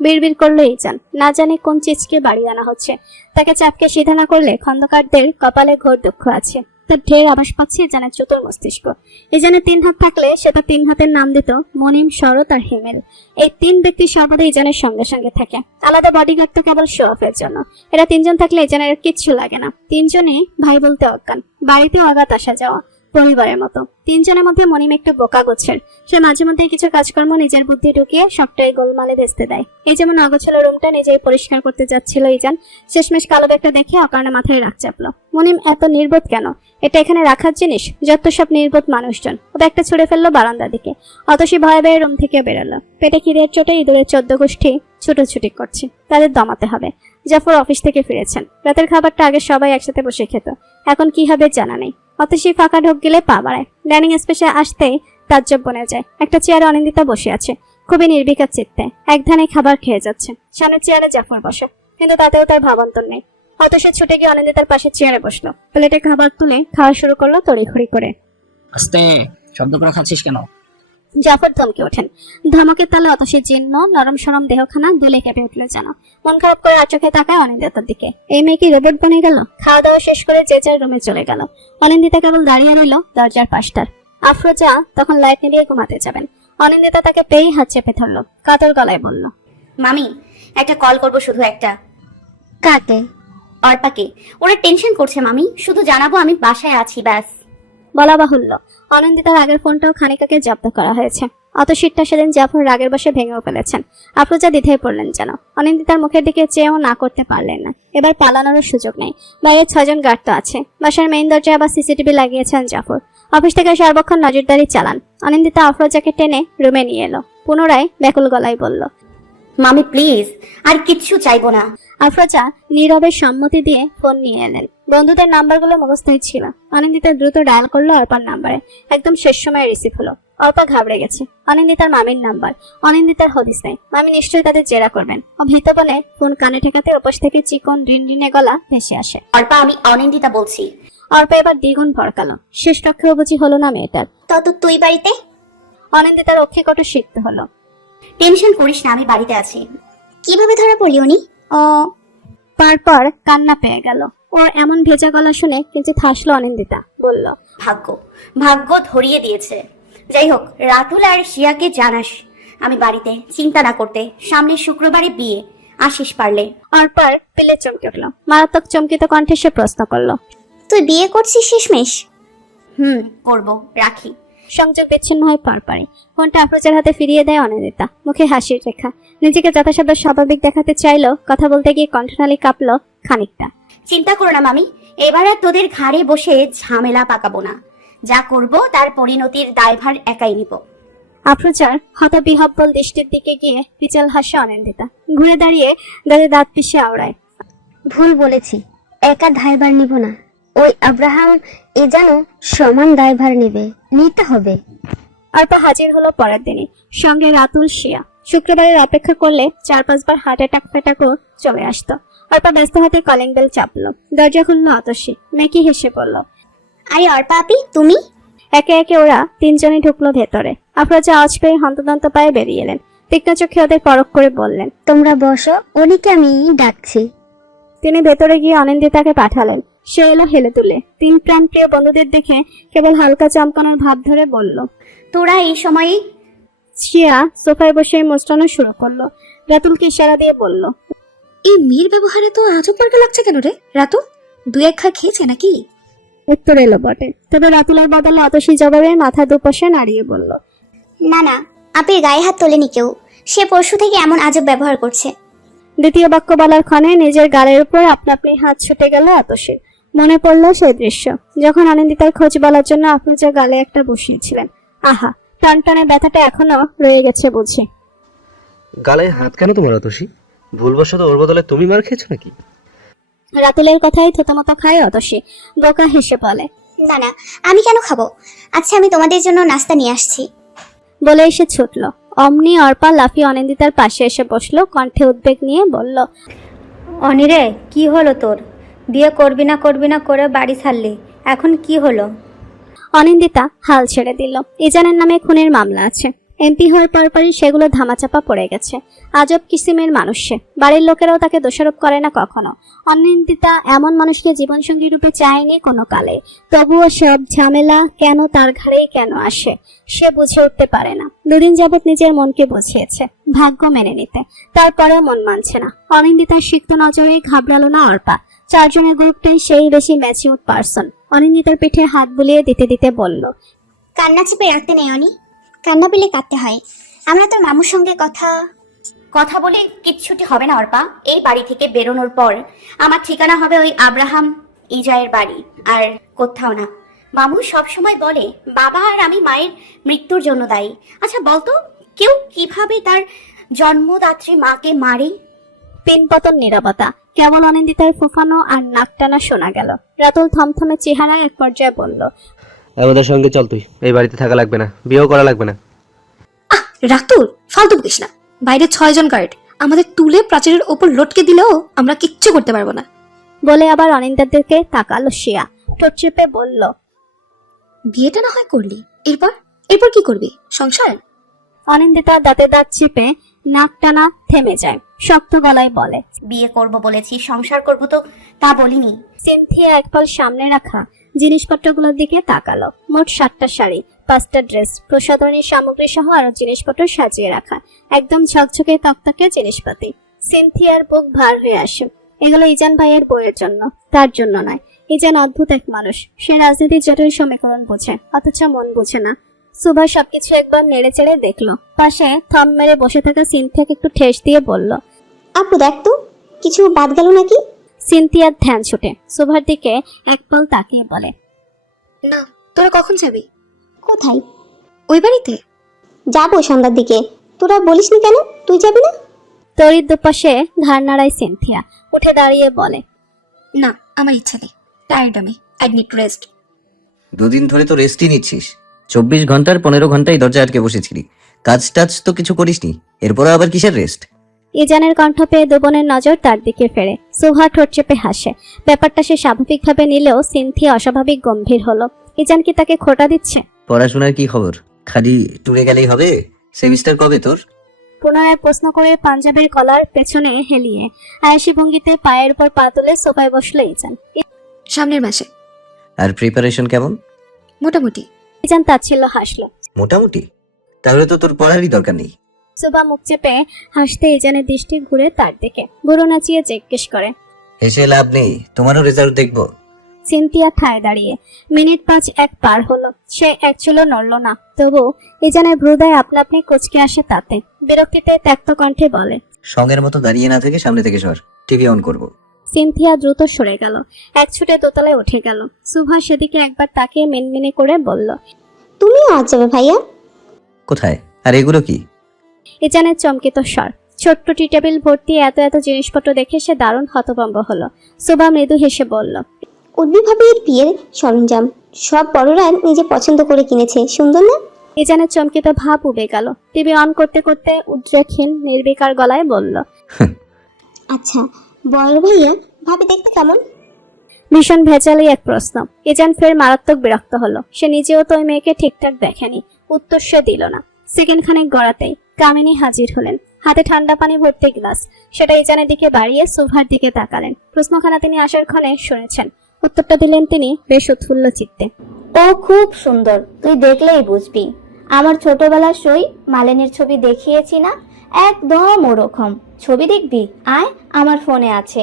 বিড়বিড় করলো ইজান। না জানে কোন চিজকে বাড়ি আনা হচ্ছে। তাকে চাপকে সিধা না করলে খন্দকারদের কপালে ঘোর দুঃখ আছে। তার ঢের আভাস পাচ্ছে ইজানের চতুর মস্তিষ্ক। ইজানের 3 হাত থাকলে সেটা 3 হাতের নাম দিত মনিম, শরৎ আর হিমেল। এই 3 ব্যক্তি সর্বদা ইজানের সঙ্গে সঙ্গে থাকে। আলাদা বডিগার্ড তো কেবল শো অফের জন্য। এরা 3 জন থাকলে ইজানের কিচ্ছু লাগে না। 3 জনই ভাই বলতে অজ্ঞান, বাড়িতে অগাধ আসা যাওয়া, পরিবারের মতো। 3 জনের মধ্যে মনিম একটু বোকা গোছের। সে মাঝে মধ্যে কিছু কাজকর্ম নিজের বুদ্ধি ঢুকিয়ে সবটাই গোলমালে ভেস্তে দেয়। এই যেমন অগোছালো রুমটা নিজেই পরিষ্কার করতে যাচ্ছিল ইজান, শেষমেশ কালো ব্যাগটা দেখে অকারণে মাথায় রাগ চাপলো। মনিম এত নির্বোধ কেন? এটা এখানে রাখার জিনিস? যত সব নির্বোধ মানুষজন। ও ব্যাগটা ছুড়ে ফেললো বারান্দার দিকে। অতসী ভয়ে ভয়ে রুম থেকে বেরোলো। পেটে খিদের চোটে ইঁদুরের 14 গোষ্ঠী ছুটোছুটি করছে। তাদের দমাতে হবে। জাফর অফিস থেকে ফিরেছেন। রাতের খাবারটা আগে সবাই একসাথে বসে খেত, এখন কি হবে জানা নেই। অতসী ফাঁকা ঢোক গেলে পা বাড়ায়। ডাইনিং স্পেসে আসতেই তাজ্জব বনে যায়। একটা চেয়ারে অনিন্দিতা বসে আছে, খুবই নির্বিকার চিত্তে এক ধানে খাবার খেয়ে যাচ্ছে। সামনের চেয়ারে জাফর বসে, কিন্তু তাতেও তার ভাবান্তর নেই। অতসী ছুটে গিয়ে অনিন্দিতার পাশে চেয়ারে বসলো। প্লেটে খাবার তুলে খাওয়া শুরু করলো তড়িঘড়ি করে। আস্তে, শব্দ করে খাচ্ছিস কেন? জাফর ধমকে ওঠেন। ধমকের তালে অতসীর জীর্ণ নরম সরম দেহখানা দুলে কেঁপে উঠল যেন। মন খারাপ করে আর চোখে তাকায় অনিন্দিতার দিকে। এই মেয়ে কি রোবট বনে গেল? খাওয়া দাওয়া শেষ করে যে যার রুমে চলে গেল। অনিন্দিতা কেবল দাঁড়িয়ে রইল দরজার পাশটার। আফরোজা তখন লাইট নিভিয়ে ঘুমাতে যাবেন। অনিন্দিতা তাকে পেয়েই হাত চেপে ধরলো, কাতর গলায় বলল, মামি, একটা কল করব, শুধু একটা। কাকে? অর্পাকে। ওরা টেনশন করছে মামি, শুধু জানাবো আমি বাসায় আছি, ব্যাস। বলা বাহুল্য, অনিন্দিতার আগের ফোনটাও খানিকাকে জব্দ করা হয়েছে। অত শীতটা সেদিন জাফর রাগের বসে ভেঙেও ফেলেছেন। আফরোজা দ্বিধায় পড়লেন যেন। অনিন্দিতার মুখের দিকে চেয়েও না করতে পারলেন না। এবার পালানোরও সুযোগ নেই। বাইরে 6 জন গার্ড তো আছে। বাসার মেইন দরজায় আবার সিসিটিভি লাগিয়েছেন জাফর। অফিস থেকে সর্বক্ষণ নজরদারি চালান। অনিন্দিতা আফরোজাকে টেনে রুমে নিয়ে এলো। পুনরায় ব্যাকুল গলায় বলল, মামি প্লিজ, আর কিচ্ছু চাইবো না। আফরোজা নীরবে সম্মতি দিয়ে ফোন নিয়ে এলেন। বন্ধুদের নাম্বারগুলো মুখস্থই ছিল। অনিন্দিতা দ্রুত ডায়াল করলো অর্পার নাম্বারে। একদম শেষ সময় রিসিভ হলো। অর্পা ঘাবড়ে গেছে। অনিন্দিতার মামির নাম্বার। অনিন্দিতার হদিস নেই। মামি নিশ্চয়ই তাদের জেরা করবেন। ও ভীত বলে ফোন কানে ঠেকাতে ওপাশ থেকে চিকন রিনরিনে গলা ভেসে আসে। অর্পা, আমি অনিন্দিতা বলছি। অর্পা এবার দ্বিগুণ ভড়কালো। শেষ কক্ষেও বুঝি হলো না মেয়েটার। তত তুই বাড়িতে? অনিন্দিতার অক্ষিকট সিক্ত হলো। টেনশন করিস না, আমি বাড়িতে আছি। কিভাবে ধরা পড়লি উনি? ও পর কান্না পেয়ে গেল। ওর এমন ভেজা গলা শুনে কিঞ্চিত হাসলো অনিন্দিতা। বলল, ভাগ্য ধরিয়ে দিয়েছে। যাই হোক, রাতুল আর শিয়াকে জানাস আমি বাড়িতে, চিন্তা না করতে। সামনে শুক্রবারে বিয়ে, আসিস পারলে। অর্পার পিলে চমকে উঠল। মারাত্মক চমকিত কণ্ঠে সে প্রশ্ন করলো, তুই বিয়ে করছিস শেষমেশ? করবো, রাখি। সংযোগ বিচ্ছিন্ন হয় পরপরই। ফোনটা আফরোজার হাতে ফিরিয়ে দেয় অনিন্দিতা। মুখে হাসির রেখা। নিজেকে যথাসাধ্য স্বাভাবিক দেখাতে চাইলো। কথা বলতে গিয়ে কণ্ঠনালী কাঁপলো খানিকটা। চিন্তা করো না মামি, এবার আর তোদের ঘাড়ে বসে ঝামেলা পাকাবো না। যা করব তার পরিণতির দায়ভার একাই নিব। আফরোজার হতবিহব্বল দৃষ্টির দিকে গিয়ে পিচাল হাসে অনিন্দিতা। ঘুরে দাঁড়িয়ে দাঁত পিষে আওড়ায়, ভুল বলেছি, একা দায়ভার নিব না। ওই আব্রাহাম এ যেন সমান দায়ভার নিতে হবে। অর্পা হাজির হলো পরের দিনই, সঙ্গে রাতুল, শিয়া। শুক্রবারের অপেক্ষা করলে 4-5 বার হার্ট অ্যাটাক ফেটাকও চলে আসতো। অর্পা ব্যস্ত হাতে কলিং বেল চাপলো। দরজা খুললো অতসী। মেকি হেসে বলল, আরে অর্পা আপি, তুমি? একে একে ওরা তিনজনই ঢুকলো ভেতরে। আফরোজা আওয়াজ পেয়ে হন্তদন্ত পায়ে বেরিয়ে এলেন। তীক্ষ্ণ চোখে ওদের পরখ করে বললেন, তোমরা বসো, উনিকে আমি ডাকছি। তিনি ভেতরে গিয়ে অনিন্দিতাকে পাঠালেন। সে এলো হেলে তুলে। 3 প্রাণপ্রিয় বন্ধুদের দেখে কেবল হালকা চমকানোর ভাব ধরে বলল, তোরা এই সময়ে? শিয়া সোফায় বসে মোস্টানো শুরু করলো। রাতুলকে ইশারা দিয়ে বলল, এই মেয়ের ব্যবহারে তো আজব পার্কা লাগছে কেন রে রাতু? 2-1 খা খেয়েছে নাকি? উত্তর এলো বটে। তবে রাতুলের বদলে অতসী জবাবে মাথা দুপাশে নাড়িয়ে বলল, না না, আপির গায়ে হাত তোলেনি কেউ। সে পরশু থেকে এমন আজব ব্যবহার করছে। দ্বিতীয় বাক্য বলার ক্ষণে নিজের গালের উপর আপনা আপনি হাত ছুটে গেল অতসীর। মনে পড়ল সেই দৃশ্য, যখন আনন্দিতার খোঁজ বলার জন্য আফরোজা গালে একটা বসিয়েছিলেন। আহা, টনটনে ব্যথাটা এখনো রয়ে গেছে বুঝি। গালে হাত কেন তোমার অতসী? ভুলবশত ওর বদলে তুমি মার খেয়েছো নাকি? রাতুলের কথাই থতমত খায় অতসী। বোকা হেসে বলে, না না, আমি কেন খাবো? আচ্ছা, আমি তোমাদের জন্য নাস্তা নিয়ে আসছি। বলে এসে ছুটল। অমনি অর্পা লাফিয়ে অনিন্দিতার পাশে এসে বসলো। কণ্ঠে উদ্বেগ নিয়ে বলল, অনিরে, কি হলো তোর? বিয়ে করবি না করে বাড়ি ছাড়লি, এখন কি হলো? অনিন্দিতা হাল ছেড়ে দিল। ইজানের নামে খুনের মামলা আছে। এমপি হওয়ার পরপরই সেগুলো ধামাচাপা পড়ে গেছে। আজব কিসিমের মানুষ সে। বাড়ির লোকেরাও তাকে দোষারোপ করে না কখনো। অনিন্দিতা এমন মানুষকে জীবনসঙ্গী রূপে চায়নি কোনো কালে। তবুও সব ঝামেলা কেন তার ঘাড়েই কেন আসে সে বুঝে উঠতে পারে না। 2 দিন যাবৎ নিজের মনকে বুঝিয়েছে ভাগ্য মেনে নিতে, তারপরেও মন মানছে না। অনিন্দিতার সিক্ত নজরেই ঘাবড়ালো না অর্পা। 4 জনের গ্রুপটাই সেই বেশি ম্যাচিউর পারসন। অনিন্দিতার পিঠে হাত বুলিয়ে দিতে দিতে বলল, কান্না চেপে রাখতে নেই অনি, কান্না পেলে কাঁদতে হয়। আমরা তোর মামুর সঙ্গে কথা বলে কিচ্ছুটি হবে না অর্পা। এই বাড়ি থেকে বেরোনোর পর আমার ঠিকানা হবে ওই আব্রাহাম ইজায়ের বাড়ি, আর কোথাও না। মামু সব সময় বলে বাবা আর আমি মায়ের মৃত্যুর জন্য দায়ী। আচ্ছা বলতো, কেউ কিভাবে তার জন্মদাত্রী মাকে মারে? পিনপতন নীরবতা। কেবল অনিন্দিতার ফুফানো আর নাকটানা শোনা গেল। রাতুল থমথমে চেহারায় এক পর্যায়ে বলল, আমাদের সঙ্গে চল তুই। এই বাড়িতে থাকা লাগবে না, বিয়েও করা লাগবে না। রাতুল, ফালতু বকিস না। বাইরে 6 জন গার্ড, আমাদের তুলে প্রাচীরের ওপর লটকে দিলেও আমরা কিচ্ছু করতে পারবো না। বলে আবার অনিন্দার দিকে তাকালো শিয়া। ঠোঁট চেপে বলল, বিয়েটা না হয় করলি, এরপর কি করবি? সংসার? অনিন্দিতা দাঁতে দাঁত চেপে নাকটানা থেমে যায়। শক্ত গলায় বলে, বিয়ে করব বলেছি, সংসার করব তো তা বলিনি। সিনথিয়া এক পাল সামনে রাখা জিনিসপত্রগুলোর দিকে তাকালো। মোট 7টা শাড়ি, 5টা ড্রেস, প্রসাধনীর সামগ্রী সহ আরো জিনিসপত্র সাজিয়ে রাখা। একদম ঝকঝকে তকতকে জিনিসপাতি। সিনথিয়ার বুক ভার হয়ে আসে। এগুলো ইজান ভাইয়ের বইয়ের জন্য, তার জন্য নয়। ইজান অদ্ভুত এক মানুষ। সে রাজনীতির জটিল সমীকরণ বোঝে, অথচ মন বোঝে না। সুভা সবকিছু একবার নেড়ে চেড়ে দেখলো। পাশে থম মেরে বসে থাকা সিনথিয়াকে একটু ঠেস দিয়ে বলল, আপু দেখ তো, কিছু বাদ গেল নাকি? সিনথিয়ার ধ্যান ছুটে সুভার দিকে এক পল তাকিয়ে বলে, না, তোরা কখন যাবি? কোথায়? ওই বাড়িতে? যাবো সন্ধ্যার দিকে। তোরা বলিসনি কেন তুই যাবি না? তরির দুপাশে ঘাড় নাড়ায় সিনথিয়া, উঠে দাঁড়িয়ে বলে, না, আমার ইচ্ছা নেই। টায়ার্ড আমি। I need rest. দুদিন ধরে তো রেস্টই নিচ্ছিস। 24 ঘন্টার 15 ঘন্টায় দরজা আটকে বসেছিলি, কাজ টাজ তো কিছু করিসনি, এরপরে আবার কিসের রেস্ট? ইজানের কণ্ঠ পেয়ে দুবনের নজর তার দিকে ফেরে। সুভা ঠোঁট চেপে হাসে। ব্যাপারটা সে স্বাভাবিকভাবে নিলেও সিনথিয়া অস্বাভাবিক গম্ভীর হলো। ইজান কি তাকে খোঁটা দিচ্ছে? পড়াশোনার কি খবর? খালি ট্যুরে গেলেই হবে? সেমিস্টার কবে তোর? পুনরায় প্রশ্ন করে পাঞ্জাবের কলার পেছনে হেলিয়ে আয়েশি ভঙ্গিতে পায়ের উপর পা তুলে সোফায় বসলো ইজান। সামনের মাসে। আর প্রিপারেশন কেমন? মোটামুটি। ইজান তাচ্ছিল্য হাসলো। মোটামুটি? তাহলে তো তোর পড়ারই দরকার নেই। সুভা মুখ চেপে হাসতে ইজানের দৃষ্টি ঘুরে তার দিকে গুরু নাচিয়ে জিজ্ঞেস করে, হেসে লাভ নেই, তোমারও রেজাল্ট দেখবো। সিনথিয়া ঠায় দাঁড়িয়ে। মিনিট 5 পার হলো, সে এক চুলো নড়ল না। তবু ইজানের ভ্রুদয় আপনা আপনি কুচকে আসে তাতে। বিরক্তিতে ত্যক্ত কণ্ঠে বলে, সঙ্গের মতো দাঁড়িয়ে না থেকে সামনে থেকে সর, টিভি অন করব। সিনথিয়া দ্রুত সরে গেল, এক ছুটে দোতলায় উঠে গেল। সুভা সেদিকে একবার তাকিয়ে মিনমিনে করে বলল, তুমিও আজ যাবে ভাইয়া? কোথায়? আর এগুলো কি? ইজানের চমকিত স্বর। ছোট্ট টি টেবিল ভর্তি এত এত জিনিসপত্র দেখে সে দারুণ হতভম্ব হলো। সুভা মৃদু হেসে বলল, উর্মি ভাবির বিয়ের সরঞ্জাম সব বড়রা নিজে পছন্দ করে কিনেছে, সুন্দর না? ইজানের চমকিত ভাব উবে গেল। টিভি অন করতে করতে উদ্রেকহীন নির্বিকার গলায় বলল, আচ্ছা বড় ভাইয়া, ভাবি দেখতে কেমন? ভীষণ ভেজালি এক প্রশ্ন। ইজান ফের মারাত্মক বিরক্ত হলো। সে নিজেও তো ওই মেয়েকে ঠিকঠাক দেখেনি। উত্তর সে দিল না। সেকেন্ড খানেক গড়াতেই কামিনী হাজির হলেন, হাতে ঠান্ডা পানি ভর্তি গ্লাস। সেটা ইজানের দিকে বাড়িয়ে সুভার দিকে তাকালেন। প্রশ্নখানা তিনি আসার ক্ষণে শুনেছেন। উত্তরটা দিলেন তিনি বেশ উৎফুল্ল চিত্তে। ও খুব সুন্দর, তুই দেখলেই বুঝবি। আমার ছোটবেলার সই মালিনীর ছবি দেখিয়েছি না, একদম ওরকম। ছবি দেখবি? আয়, আমার ফোনে আছে।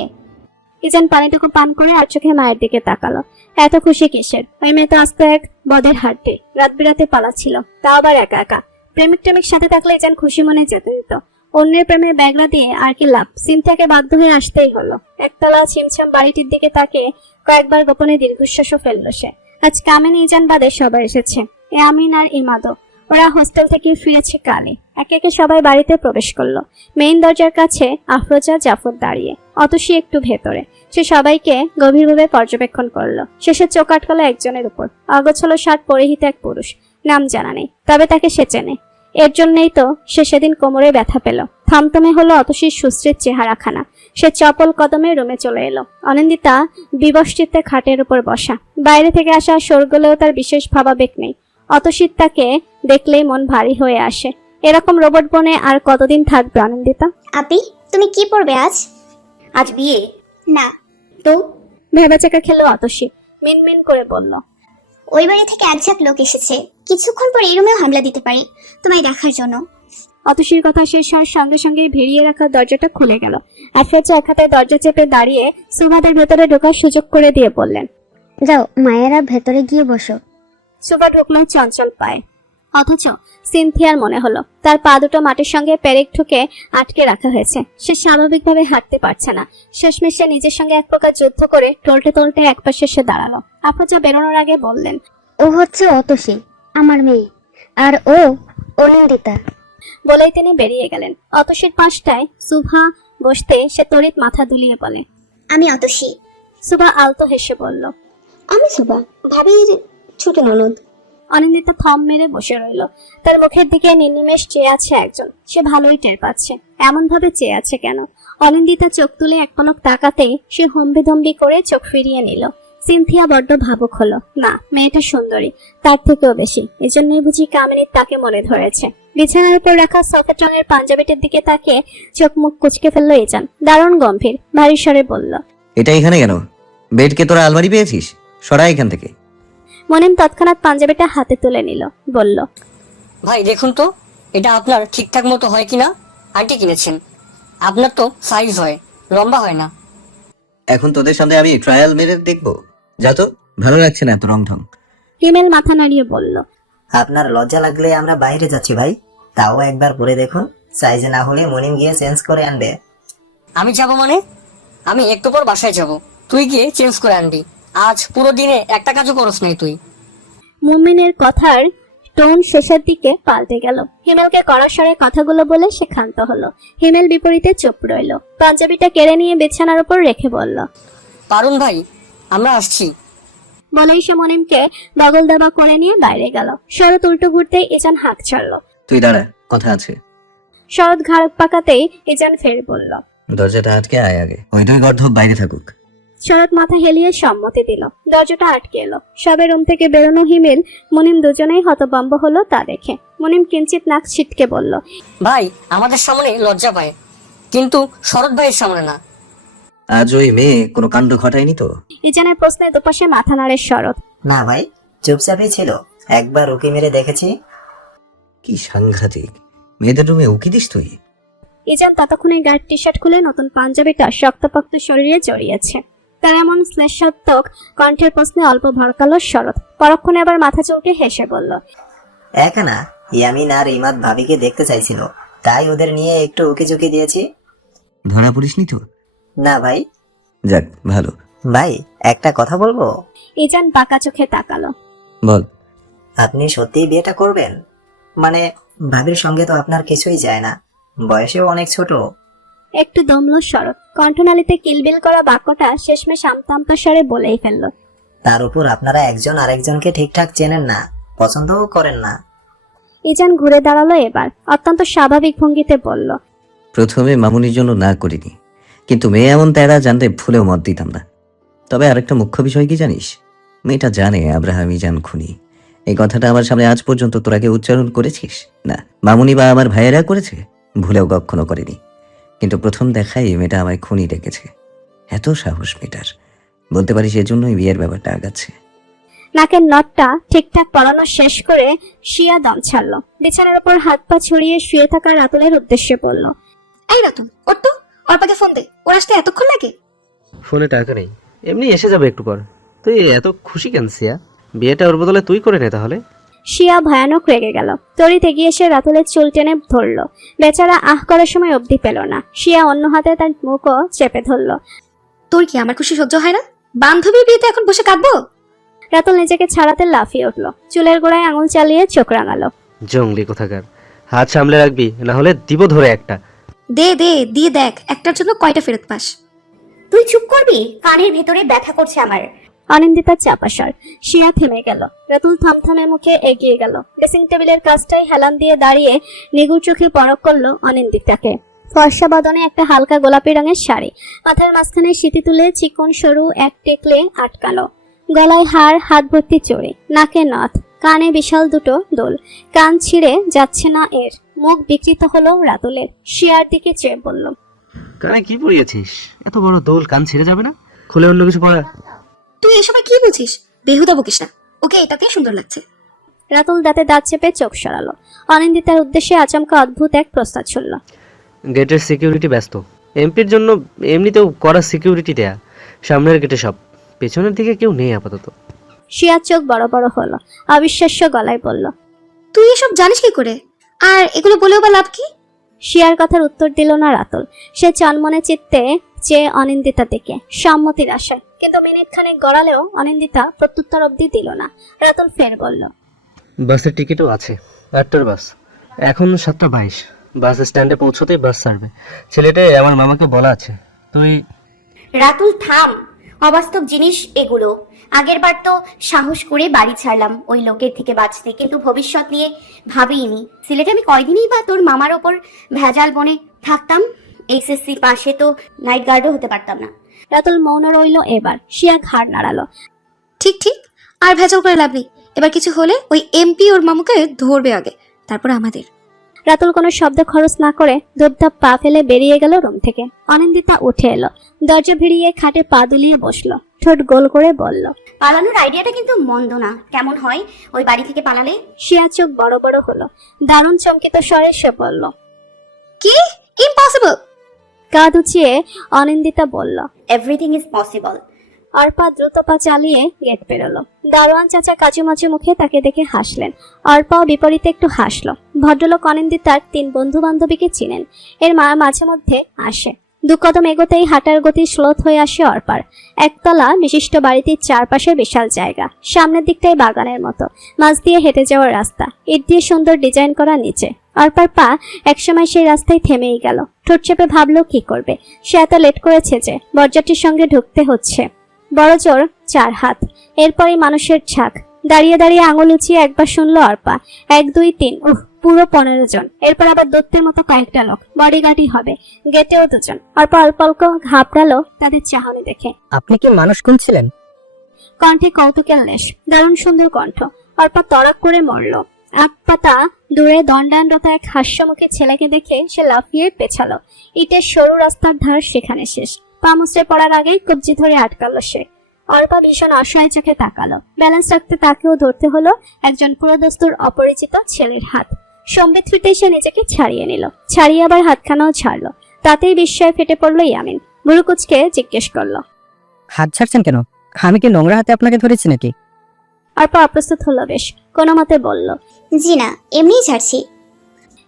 ইজান পানিটুকু পান করে আর চোখে মায়ের দিকে তাকালো। এত খুশি কিসের? ওই মেয়ে তো আস্ত এক বদের হাড্ডি। রাত বিরাতে পালাচ্ছিল, তাও আবার একা একা। প্রেমিক টেমিক সাথে থাকলে ইজান খুশি মনে যেতে দিত। অন্যের প্রেমে ব্যাগরা দিয়ে আর কি লাভ? সিনথিয়াকে বাধ্য হয়ে আসতেই হলো। একতলা ছিমছাম বাড়িটির দিকে তাকে কয়েকবার গোপনে দীর্ঘশ্বাসও ফেললো সে। আজ কামিনী ইজান বাদে সবাই এসেছে। এ আমিন আর ইমাদও। ওরা হোস্টেল থেকে ফিরেছে কালে। একে একে সবাই বাড়িতে প্রবেশ করলো। মেইন দরজার কাছে আফরোজা জাফর দাঁড়িয়ে, অতসী একটু ভেতরে। সে সবাইকে গভীরভাবে পর্যবেক্ষণ করলো। শেষে চোখ আটকালো একজনের উপর। অগোছালো শার্ট পরিহিত এক পুরুষ। নাম জানা নেই, তবে তাকে সে চেনে। এর জন্যই তো সে সেদিন কোমরে ব্যথা পেল। থমথমে হলো অতসীর সুশ্রীর চেহারাখানা। সে চপল কদমে রুমে চলে এলো। অনিন্দিতা বিবশ চিত্তে খাটের উপর বসা। বাইরে থেকে আসা শোরগোলেও তার বিশেষ ভাবাবেগ নেই। অতসীর তাকে দেখলেই মন ভারী হয়ে আসে। এরকম রোবট বনে আর কতদিন থাকবে অনিন্দিতা? আপি, তুমি কি পড়বে আজ? আজ বিয়ে? না। তো ভেবাচাকা খেলো অতসী। মিনমিন করে বলল, ওই বাড়ি থেকে এক ঝাঁক লোক এসেছে, কিছুক্ষণ পর এই রুমেও হামলা দিতে পারে, তোমায় দেখার জন্য। অতসীর কথা শেষ হওয়ার সঙ্গে সঙ্গে ভিড়িয়ে রাখা দরজাটা খুলে গেল। আফরোজা এক হাতে দরজা চেপে দাঁড়িয়ে সুভাদের ভেতরে ঢোকার সুযোগ করে দিয়ে বললেন, যাও মায়েরা ভেতরে গিয়ে বসো। সুভা ঢুকলো চঞ্চল পায়ে। অথচ সিনথিয়ার মনে হলো তার পা দুটো মাটির সঙ্গে পেরেক ঠুকে আটকে রাখা হয়েছে। সে স্বাভাবিকভাবে হাঁটতে পারছে না। শেষমেশ সে নিজের সঙ্গে এক প্রকার যুদ্ধ করে টলটে টলটে একপাশে সে দাঁড়ালো। আফরোজা বেরোনোর আগে বললেন, ও হচ্ছে অতসী, আমার মেয়ে, আর ও অনিন্দিতা। বলেই তিনি বেরিয়ে গেলেন। অতসীর পাশটায় সুভা বসতে সে তড়িৎ মাথা দুলিয়ে বলে, আমি অতসী। সুভা আলতো হেসে বলল, আমি সুবা, ভাবির ছোট ননদ। অনিন্দিতা থম মেরে বসে রইল। তার মুখের দিকে নির্নিমেষ চেয়ে আছে একজন। সে ভালোই টের পাচ্ছে এমন ভাবে চেয়ে আছে কেন। অনিন্দিতা চোখ তুলে এক পলক তাকাতেই সে হম্বিধম্বি করে চোখ ফিরিয়ে নিল। সিনথিয়া বড্ড ভাবুক হলো। না, মেয়েটা সুন্দরী, তার থেকেও বেশি। এজন্যই বুঝি কামিনী তাকে মনে ধরেছে। বিছানার উপর রাখা সফেদ রঙের পাঞ্জাবিটির দিকে তাকিয়ে চোখ মুখ কুচকে ফেললো ইজান। দারুণ গম্ভীর ভারী স্বরে বলল, এটা এখানে কেন? বেডকে তোরা আলমারি পেয়েছিস? সরা এখান থেকে। মনিম তৎক্ষণাৎ পাঞ্জাবিটা হাতে তুলে নিল, বলল, ভাই দেখুন তো এটা আপনার ঠিকঠাক মতো হয় কিনা। আন্টি কিনেছেন, আপনার তো সাইজ হয়, লম্বা হয় না। এখন তোদের সামনে আমি ট্রায়াল মেরে দেখবো? যা তো, ভালো লাগছে না এত রং ঢং। হিমেল মাথা নাড়িয়ে বলল, আপনার লজ্জা লাগলে আমরা বাইরে যাচ্ছি ভাই, তাও একবার পরে দেখুন, সাইজে না হলে মনিম গিয়ে চেঞ্জ করে আনবে। আমি যাব মানে? আমি একটু পর বাসায় যাব, তুই গিয়ে চেঞ্জ করে আনবি। আজ পুরো দিনে একটা কাজও করস নাই তুই। মুমিনের কথার টোন শেষের দিকে পাল্টে গেল। হিমেলকে কড়া স্বরে কথাগুলো বলে সে ক্ষান্ত হলো। হিমেল বিপরীতে চুপ রইল। পাঞ্জাবিটা কেড়ে নিয়ে বিছানার উপর রেখে বলল, পারুন ভাই, আমরা আসছি। বলেই সে মনিমকে বগল দাবা করে নিয়ে বাইরে গেল। শরৎ উল্টো ঘুরতেই ইজান হাঁক ছাড়লো। তুই দাঁড়া, কথা আছে। শরৎ ঘাড় পাকাতেই ইজান ফের বলল। দরজাটা আটকে আয় আগে, ওই দুই গর্ধব বাইরে থাকুক। শরৎ মাথা হেলিয়ে সম্মতি দিল। দরজাটা আটকে এলো। সবে রুম থেকে বেরোনো হিমেল মুনিম দুজনেই হতভম্ব হলো তা দেখে। মুনিম কিঞ্চিত নাক ছিটকে বলল, ভাই আমাদের সামনে লজ্জা পায়, কিন্তু শরৎ ভাইয়ের সামনে না। আজ ওই মেয়ে কোনো কাণ্ড ঘটায়নি তো? ইজানের প্রশ্নে দুপাশে মাথা নাড়ে শরৎ। না ভাই, চুপচাপই ছিল, একবার উকি মেরে দেখেছি। কি সাংঘাতিক, মেয়েদের রুমে উকি দিস তুই? ইজান ততক্ষণে গায়ের টি শার্ট খুলে নতুন পাঞ্জাবিটা শক্তপোক্ত শরীরে জড়িয়েছে। তার এমন শ্লেষাত্মক কণ্ঠের প্রশ্নে অল্প ভড়কালো শরৎ। পরক্ষণে আবার মাথা চুলকে হেসে বলল, না, ইয়ামিন আর ইমাদ ভাবিকে দেখতে চাইছিল, তাই ওদের নিয়ে একটু উকিঝুঁকি দিয়েছি। ধরা পড়িসনি তো? না ভাই। যাক ভালো। ভাই একটা কথা বলবো? ইজান বাঁকা চোখে তাকালো। বল। আপনি সত্যিই বিয়েটা করবেন? মানে ভাবির সঙ্গে তো আপনার কিছুই যায় না, বয়সেও অনেক ছোট। একটু দমলো শরৎ। কণ্ঠনালীতে কিলবিল করা বাক্যটা শেষমেশ আমতামতা স্বরে বলেই ফেলল। তার উপর আপনারা একজন আরেকজনকে ঠিকঠাক চেনেন না, পছন্দও করেন না। ইজান ঘুরে দাঁড়ালো এবার। অত্যন্ত স্বাভাবিক ভঙ্গিতে বলল, প্রথমে মামুনির জন্য না করিনি, কিন্তু মেয়ে এমন তেরা জানতে ভুলেও মত দিতাম না। তবে আরেকটা মুখ্য বিষয় কি জানিস? মেয়েটা জানে আব্রাহাম ইজান খুনি। এই কথাটা আমার সামনে আজ পর্যন্ত তোরা কেউ উচ্চারণ করেছিস? না, মামুনি বা আমার ভাইয়েরা করেছে, ভুলেও কখনো করেনি। কিন্তু প্রথম দেখাই মেয়েটা আমায় খুনি ডেকেছে। এত সাহস মেয়েটার, বলতে পারিস এজন্যই বিয়ের ব্যাপারটা আগাচ্ছে। নাকের নটটা ঠিকঠাক পরানো শেষ করে শিয়া দম ছাড়লো। বিছানার উপর হাত পা ছড়িয়ে শুয়ে থাকা রাতুলের উদ্দেশ্যে বলল, এই রাতুল, ওর তো অর্পাকে ফোন দে, ওর আসতে এতক্ষণ লাগে? ফোনে টাকা নেই, এমনি এসে যাবে একটু পর। তুই এত খুশি কেন সিয়া? বিয়েটা ওর বদলে তুই করে নে তাহলে। শিয়া ভয়ানক রেগে গেল। তড়িৎ এগিয়ে এসে রাতুলের চুল টেনে ধরলো। বেচারা আহ করার সময় অবধি পেল না। শিয়া অন্য হাতে তার মুখও চেপে ধরলো। তোর কি আমার খুশি সহ্য হয় না? বান্ধবীর বিয়েতে এখন বসে কাঁদবো? রাতুল নিজেকে ছাড়াতে লাফিয়ে উঠলো। চুলের গোড়ায় আঙুল চালিয়ে চোখ রাঙালো। জঙ্গলি কোথাকার, হাত সামলে রাখবি, না হলে দিব ধরে একটা। দে দে, দিয়ে দেখ একটার জন্য কয়টা ফেরত পাস। তুই চুপ করবি? কানের ভেতরে ব্যথা করছে আমার। অনিন্দিতার চাপাসার। শিয়া থেমে গেল। রাতুল থমথমে মুখে এগিয়ে গেল। ড্রেসিং টেবিলের কাজটাই হেলান দিয়ে দাঁড়িয়ে নিগুড় চোখে পরখ করলো অনিন্দিতাকে। ফর্সা বদনে একটা হালকা গোলাপি রঙের শাড়ি, মাথার মাঝখানে সিঁথি তুলে চিকন সরু এক টেকলে আটকালো। গলায় হার, হাত ভর্তি চড়ে, নাকে নথ, কানে বিশাল দুটো দোল। কান ছিঁড়ে যাচ্ছে না এর। মুখ বিকৃত হলো রাতুলের। শিয়ার দিকে চেয়ে বলল, কানে কি পরিয়েছিস? এত বড় দোল কান ছিঁড়ে যাবে না? খুলে অন্য কিছু পরা। তুই এসবে কি বলছিস? বেহুদা বকিস না, ওকে এটাতেই সুন্দর লাগছে। রাতুল দাঁতে দাঁত চেপে চোখ সরালো। অনিন্দিতার উদ্দেশ্যে আচমকা অদ্ভুত এক প্রস্তাব ছুড়ল। গেটের সিকিউরিটি ব্যস্ত, এমপির জন্য এমনিতেও করা সিকিউরিটি দেয়া। সামনের গেটে সব, পেছনের দিকে কেউ নেই আপাতত। শিয়ার চোখ বড় বড় হলো। অবিশ্বাস্য গলায় বলল, তুই এসব জানিস কি করে? আর এগুলো বলেও বা লাভ কি? শিয়ার কথার উত্তর দিল না রাতুল। সে চনমনে চিত্তে চেয়ে অনিন্দিতা দিকে, সম্মতির আশায়। কিন্তু মিনিট খানেক গড়ালেও অনিন্দিতা প্রত্যুত্তর অব্দি দিল না। রাতুল ফের বলল, বাসের টিকিটও আছে, 8টার বাস। এখন 7:22। বাস স্ট্যান্ডে পৌঁছতেই বাস ছাড়বে। ছেলেটা আমার মামাকে বলা আছে। তুই রাতুল থাম, অবাস্তব জিনিস এগুলো। আগের বার তো সাহস করে বাড়ি ছাড়লাম ওই লোকের থেকে বাঁচতে, কিন্তু ভবিষ্যৎ নিয়ে ভাবিনি। সিলেটে আমি কয়দিনই বা তোর মামার ওপর ভেজাল বনে থাকতাম। এসএসসি পাশে তো নাইট গার্ডও হতে পারতাম না। রাতুল মৌন রইল এবার। শিয়া ঘাড় নাড়ালো। ঠিক ঠিক, আর ভেজাল করে লাভ নেই। এবার কিছু হলে ওই এমপি ওর মামুকে ধরবে আগে, তারপর আমাদের। রাতুল কোনো শব্দ খরচ না করে ধূপধাপ পা ফেলে বেরিয়ে গেল রুম থেকে। অনিন্দিতা উঠে এলো। দরজা ভিড়িয়ে খাটে পা দুলিয়ে বসলো। ঠোঁট গোল করে বলল, পালানোর আইডিয়াটা কিন্তু মন্দ না। কেমন হয় ওই বাড়ি থেকে পালালে? শিয়া চোখ বড় বড় হলো। দারুণ চমকিত স্বরে সে বলল, কি? ইম্পসিবল। কাঁধ উঁচিয়ে অনিন্দিতা বলল, এভরিথিং ইজ পসিবল। অর্পা দ্রুত পা চালিয়ে গেট পেরোলো। দারোয়ান চাচা কাচুমাচু মুখে তাকে দেখে হাসলেন। অর্পাও বিপরীতে একটু হাসলো। ভদ্রলোক অনিন্দিতার 3 বন্ধু বান্ধবীকে চিনেন। এর মা মাঝে মধ্যে আসে। দু কদম এগোতেই হাঁটার গতি স্লোথ হয়ে আসে অর্পার। একতলা বিশিষ্ট বাড়িটির চারপাশে বিশাল জায়গা, সামনের দিকটাই বাগানের মতো, মাঝ দিয়ে হেঁটে যাওয়ার রাস্তা, ইট দিয়ে সুন্দর ডিজাইন করা নিচে। অর্পার পা একসময় সেই রাস্তায় থেমেই গেল। ঠোঁট চেপে ভাবলো কি করবে। সে এত লেট করেছে যে বরযাত্রীর সঙ্গে ঢুকতে হচ্ছে। বড় জোর 4 হাত, এরপরই মানুষের ঝাঁক। দাঁড়িয়ে দাঁড়িয়ে আঙুল উঁচিয়ে একবার শুনলো অর্পা, 1 2 3, পুরো 15 জন। এরপর আবার দত্তের মতো কয়েকটা লোক, বডিগার্ডই হবে, গেটেও 2 জন। অর্পা অল্প অল্প ঘাবড়ালো তাদের চাহনি দেখে। আপনি কি মানুষ খুঁজছিলেন? কণ্ঠে কৌতুকের লেশ, দারুণ সুন্দর কণ্ঠ। অর্পা তড়াক করে মরল। 8 পাতা দূরে দণ্ডায়নরত এক হাস্যমুখী ছেলেকে দেখে সে লাফিয়ে পেছালো। ইটের সরু রাস্তার ধার সেখানে শেষ। পা মুচড়ে পড়ার আগেই কবজি ধরে আটকালো সে। অর্পা ভীষণ অসহায় চোখে তাকালো। ব্যালেন্স রাখতে তাকেও ধরতে হলো একজন পুরোদস্তুর অপরিচিত ছেলের হাত। সম্বিত ফিরতে সে নিজেকে ছাড়িয়ে নিল, ছাড়িয়ে আবার হাতখানাও ছাড়লো। তাতেই বিস্ময়ে ফেটে পড়লো ইয়ামিন। বুড়ুকুচকে জিজ্ঞেস করলো, হাত ছাড়ছেন কেন? আমি কি নোংরা হাতে আপনাকে ধরেছি নাকি? অর্পা অপ্রস্তুত হলো বেশ, কোনো মতে বলল, জি না, এমনিই ছাড়ছি।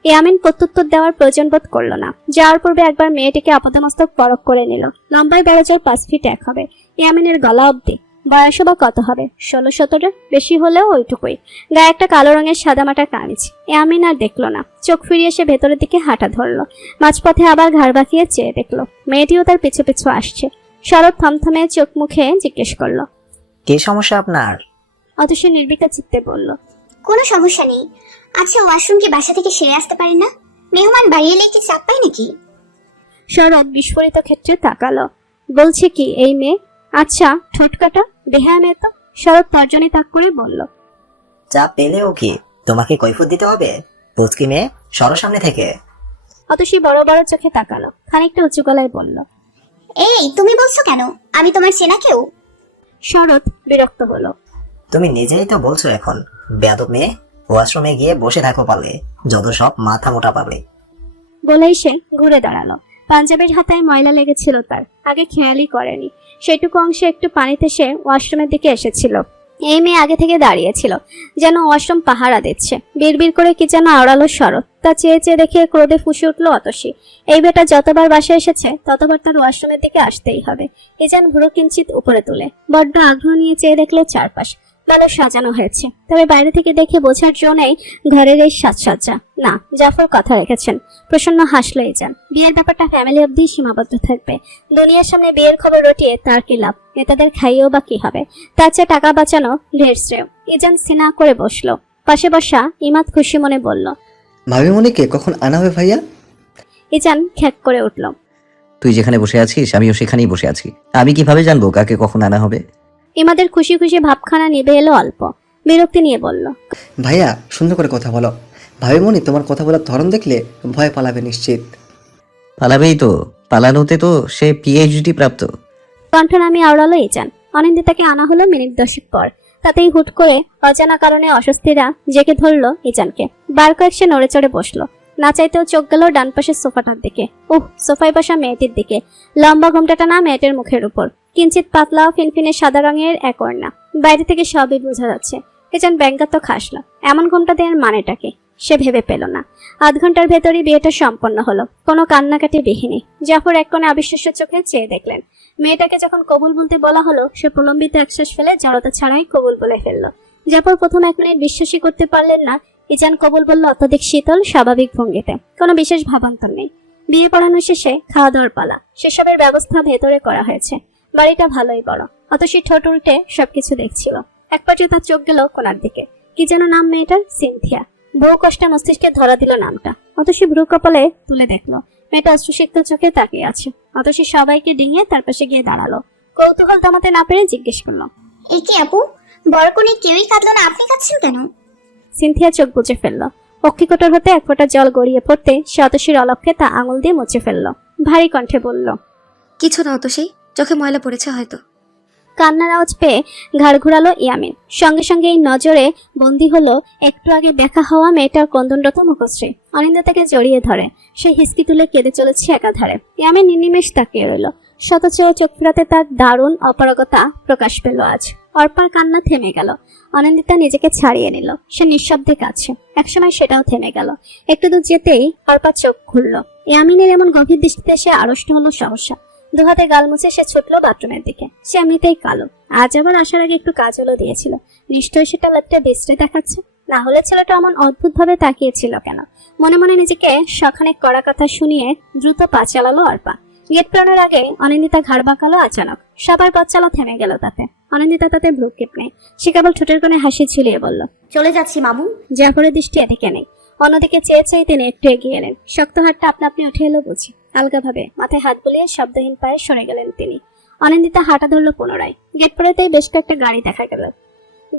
ইয়ামিন প্রত্যুত্তর দেওয়ার প্রয়োজন বোধ করলো না। যাওয়ার পূর্বে একবার মেয়েটিকে আপাদমস্তক পরখ করে নিল। লম্বায় বেড়েজোর 5 ফিট 1 হবে, ইয়ামিনের গলা অবধি। বয়সও বা কত হবে, 16-17, বেশি হলেও ওইটুকুই। গায়ে একটা কালো রঙের সাদামাটা কামিজ। ইয়ামিন আর দেখলো না, চোখ ফিরিয়ে সে ভেতরের দিকে হাঁটা ধরলো। মাঝপথে আবার ঘাড় বাঁকিয়ে চেয়ে দেখলো মেয়েটিও তার পিছু পিছু আসছে। শরৎ থমথমে চোখ মুখে জিজ্ঞেস করলো, কি সমস্যা আপনার? অথচ নির্বিকার চিত্তে বলল, কোনো সমস্যা নেই। আচ্ছা, ওয়াশরুম কি বাসা থেকে সেরে আসতে পারেন না? মেহমান বাড়ি এলে কি চাপ পায় নাকি? শরৎ বিস্ফোরিত ক্ষেত্রে তাকালো। বলছে কি এই মেয়ে? আচ্ছা, ঠোঁটকাটা বেহায়া মেয়ে তো। শরৎ তর্জনী তাক করে বলল, চাপ পেলেও কি তোমাকে কৈফিয়ত দিতে হবে? পুচকি মেয়ে, সরো সামনে থেকে। অতসী বড় বড় চোখে তাকালো, খানিকটা উঁচু গলায় বলল, এই তুমি বলছো কেন? আমি তোমার চেনা কেউ? শরৎ বিরক্ত হলো। তুমি নিজেই তো বলছো এখন। বেয়াদব মেয়ে, ওয়াশরুমে গিয়ে বসে থাকো পারলে, যত সব মাথা মোটা পাবে। বলেই সে ঘুরে দাঁড়ালো। পাঞ্জাবের হাতায় ময়লা লেগেছিল তার, আগে খেয়ালই করেনি। সেটুকু অংশে একটু পানিতে সে ওয়াশরুমের দিকে এসেছিল। এই মেয়ে আগে থেকে দাঁড়িয়েছিল, যেন ওয়াশরুম পাহারা দিচ্ছে। বিড়বিড় করে কি যেন আওড়ালো শরৎ। তা চেয়ে চেয়ে দেখে ক্রোধে ফুঁসে উঠলো অতসী। এই বেটা যতবার বাসায় এসেছে ততবার তার ওয়াশরুমের দিকে আসতেই হবে। এ যেন ভুরু কিঞ্চিত উপরে তুলে বড্ড আগ্রহ নিয়ে চেয়ে দেখলো চারপাশ। ভালো সাজানো হয়েছে, তবে বাইরে থেকে দেখে বোঝার জো নেই ঘরের এই সাজসজ্জা। না, জাফর কথা রেখেছেন। প্রসন্ন হাসলো ইজান। বিয়ের ব্যাপারটা ফ্যামিলি অব্দি সীমাবদ্ধ থাকবে। দুনিয়ার সামনে বিয়ের খবর রটিয়ে তার কি লাভ? নেতাদের খাইয়েও বা কি হবে? তার চেয়ে টাকা বাঁচানো ঢের শ্রেয়। ইজান সিনা করে বসলো। পাশে বসা ইমাদ খুশি মনে বলল, ভাবি মনিকে কখন আনা হবে ভাইয়া? ইজান খ্যাক করে উঠল। তুই যেখানে বসে আছিস আমিও সেখানেই বসে আছি। আমি কিভাবে জানবো কাকে কখন আনা হবে? ইমাদের খুশি খুশি ভাবখানা নিভে এলো অল্প। বিরক্তি নিয়ে বলল, ভাইয়া সুন্দর করে কথা বলো। ভাবি মনি তোমার কথা বলার ধরন দেখলে ভয় পালাবে নিশ্চিত। পালাবেই তো, পালানোতে তো সে PhD প্রাপ্ত। কণ্ঠ নামে আওড়ালো ইজান। অনিন্দিতাকে আনা হলো মিনিট 10 পর। তাতেই হুট করে অজানা কারণে অস্বস্তিরা জেগে ধরলো ইজানকে। বার কয়েক সে নড়ে চড়ে বসলো। না চাইতেও চোখ গেল ডান পাশের সোফাটার দিকে। সোফায় বসা মেয়েটির দিকে। লম্বা ঘোমটাটা না মেয়েটির মুখের উপর, কিঞ্চিত পাতলা ফিনফিনে সাদা রঙের এক ওড়না। বাইরে থেকে সবই বোঝা যাচ্ছে। ইজান ব্যঙ্গাত্মক হাসলো। এমন ঘোমটা দেওয়ার মানেটাকে সে ভেবে পেল না। আধ ঘন্টার ভেতরই বিয়েটা সম্পন্ন হলো, কোনো কান্নাকাটি বিহীনে। জাফর এক কোণে অবিশ্বাস্য চোখে চেয়ে দেখলেন। মেয়েটাকে যখন কবুল বলতে বলা হলো, সে প্রলম্বিত একশ্বাস ফেলে জড়তা ছাড়াই কবুল বলে ফেললো। জাফর প্রথম 1 মিনিট বিশ্বাসই করতে পারলেন না। ইজান কবুল বলল অত্যধিক শীতল স্বাভাবিক ভঙ্গিতে, কোনো বিশেষ ভাবান্তর নেই। বিয়ে পড়ানো শেষে খাওয়া দাওয়ার পালা। সেসবের ব্যবস্থা ভেতরে করা হয়েছে। বাড়িটা ভালোই বড়। অতসী ঠোঁট উল্টে সবকিছু দেখছিল। এক পর্যায়ে তার চোখ গেল কোনার দিকে। কি যেন নাম মেয়েটার? সিনথিয়া। বহু কষ্টে মস্তিষ্কে ধরা দিল নামটা। অতসী ভ্রু কপালে তুলে দেখলো মেয়েটা অশ্রুসিক্ত চোখে তাকিয়ে আছে। অতসী সবাইকে ডিঙিয়ে তার পাশে গিয়ে দাঁড়ালো। কৌতূহল থামাতে না পেরে জিজ্ঞেস করলো, এই কি আপু, বড় কোণে কেউই কাঁদলো না, আপনি কাঁদছেন কেন? সিনথিয়া চোখ বুজে ফেললো। অক্ষিকোটর হতে এক ফোঁটা জল গড়িয়ে পড়তে সে অতসীর অলক্ষে তা আঙুল দিয়ে মুছে ফেললো। ভারী কণ্ঠে বলল, কিছু না অতসী, চোখে ময়লা পড়েছে হয়তো। কান্নার আওয়াজ পেয়ে ঘাড় ঘুরালো ইয়ামিন। সঙ্গে সঙ্গে এই নজরে বন্দী হলো একটু আগে দেখা হওয়া মেয়েটার কন্দনরত মুখশ্রী। অনিন্দিতাকে জড়িয়ে ধরে সে হিসকি তুলে কেঁদে চলেছে একাধারে। ইয়ামিন নির্নিমেষ তাকিয়ে রইল। অথচ চোখ ফেরাতে তার দারুণ অপারগতা প্রকাশ পেল আজ। অর্পার কান্না থেমে গেল। অনিন্দিতা নিজেকে ছাড়িয়ে নিল। সে নিঃশব্দে কাছে। একসময় সেটাও থেমে গেল। একটু দূর যেতেই অর্পা চোখ খুলল। ইয়ামিনের এমন গভীর দৃষ্টিতে সে আড়ষ্ট হলো সহসা। দুহাতে গাল মুছে সে ছুটলো বাথরুমের দিকে। সে এমনিতেই কালো, আজ আবার আসার আগে একটু কাজলও দিয়েছিল। নিশ্চয়ই সেটা লাটটা বিশ্রে দেখাচ্ছে, না হলে ছেলেটা এমন অদ্ভুত ভাবে তাকিয়েছিল কেন? মনে মনে নিজেকে সখানেক কড়া কথা শুনিয়ে দ্রুত পা চালালো অর্পা। গেট পেরোনোর আগে অনিন্দিতা ঘাড় বাঁকালো আচানক। সবার পথ চালা থেমে গেল তাতে। অনিন্দিতা তাতে ভ্রুক্ষেপ নেই। সে কেবল ঠোঁটের কোণে হাসি ঝুলিয়ে বলল, চলে যাচ্ছি মামু। জাফরের দৃষ্টি এদিকে নেই। অন্যদিকে চেয়ে চেয়ে তিনি একটু এগিয়ে এলেন। শক্ত হাতটা আপনা আপনি উঠে এলো বুঝি। আলগাভাবে মাথায় হাত বুলিয়ে শব্দহীন পায়ে সরে গেলেন তিনি। অনিন্দিতা হাঁটা ধরল পুনরায়। গেট পড়েতেই বেশ কয়েকটা গাড়ি দেখা গেল।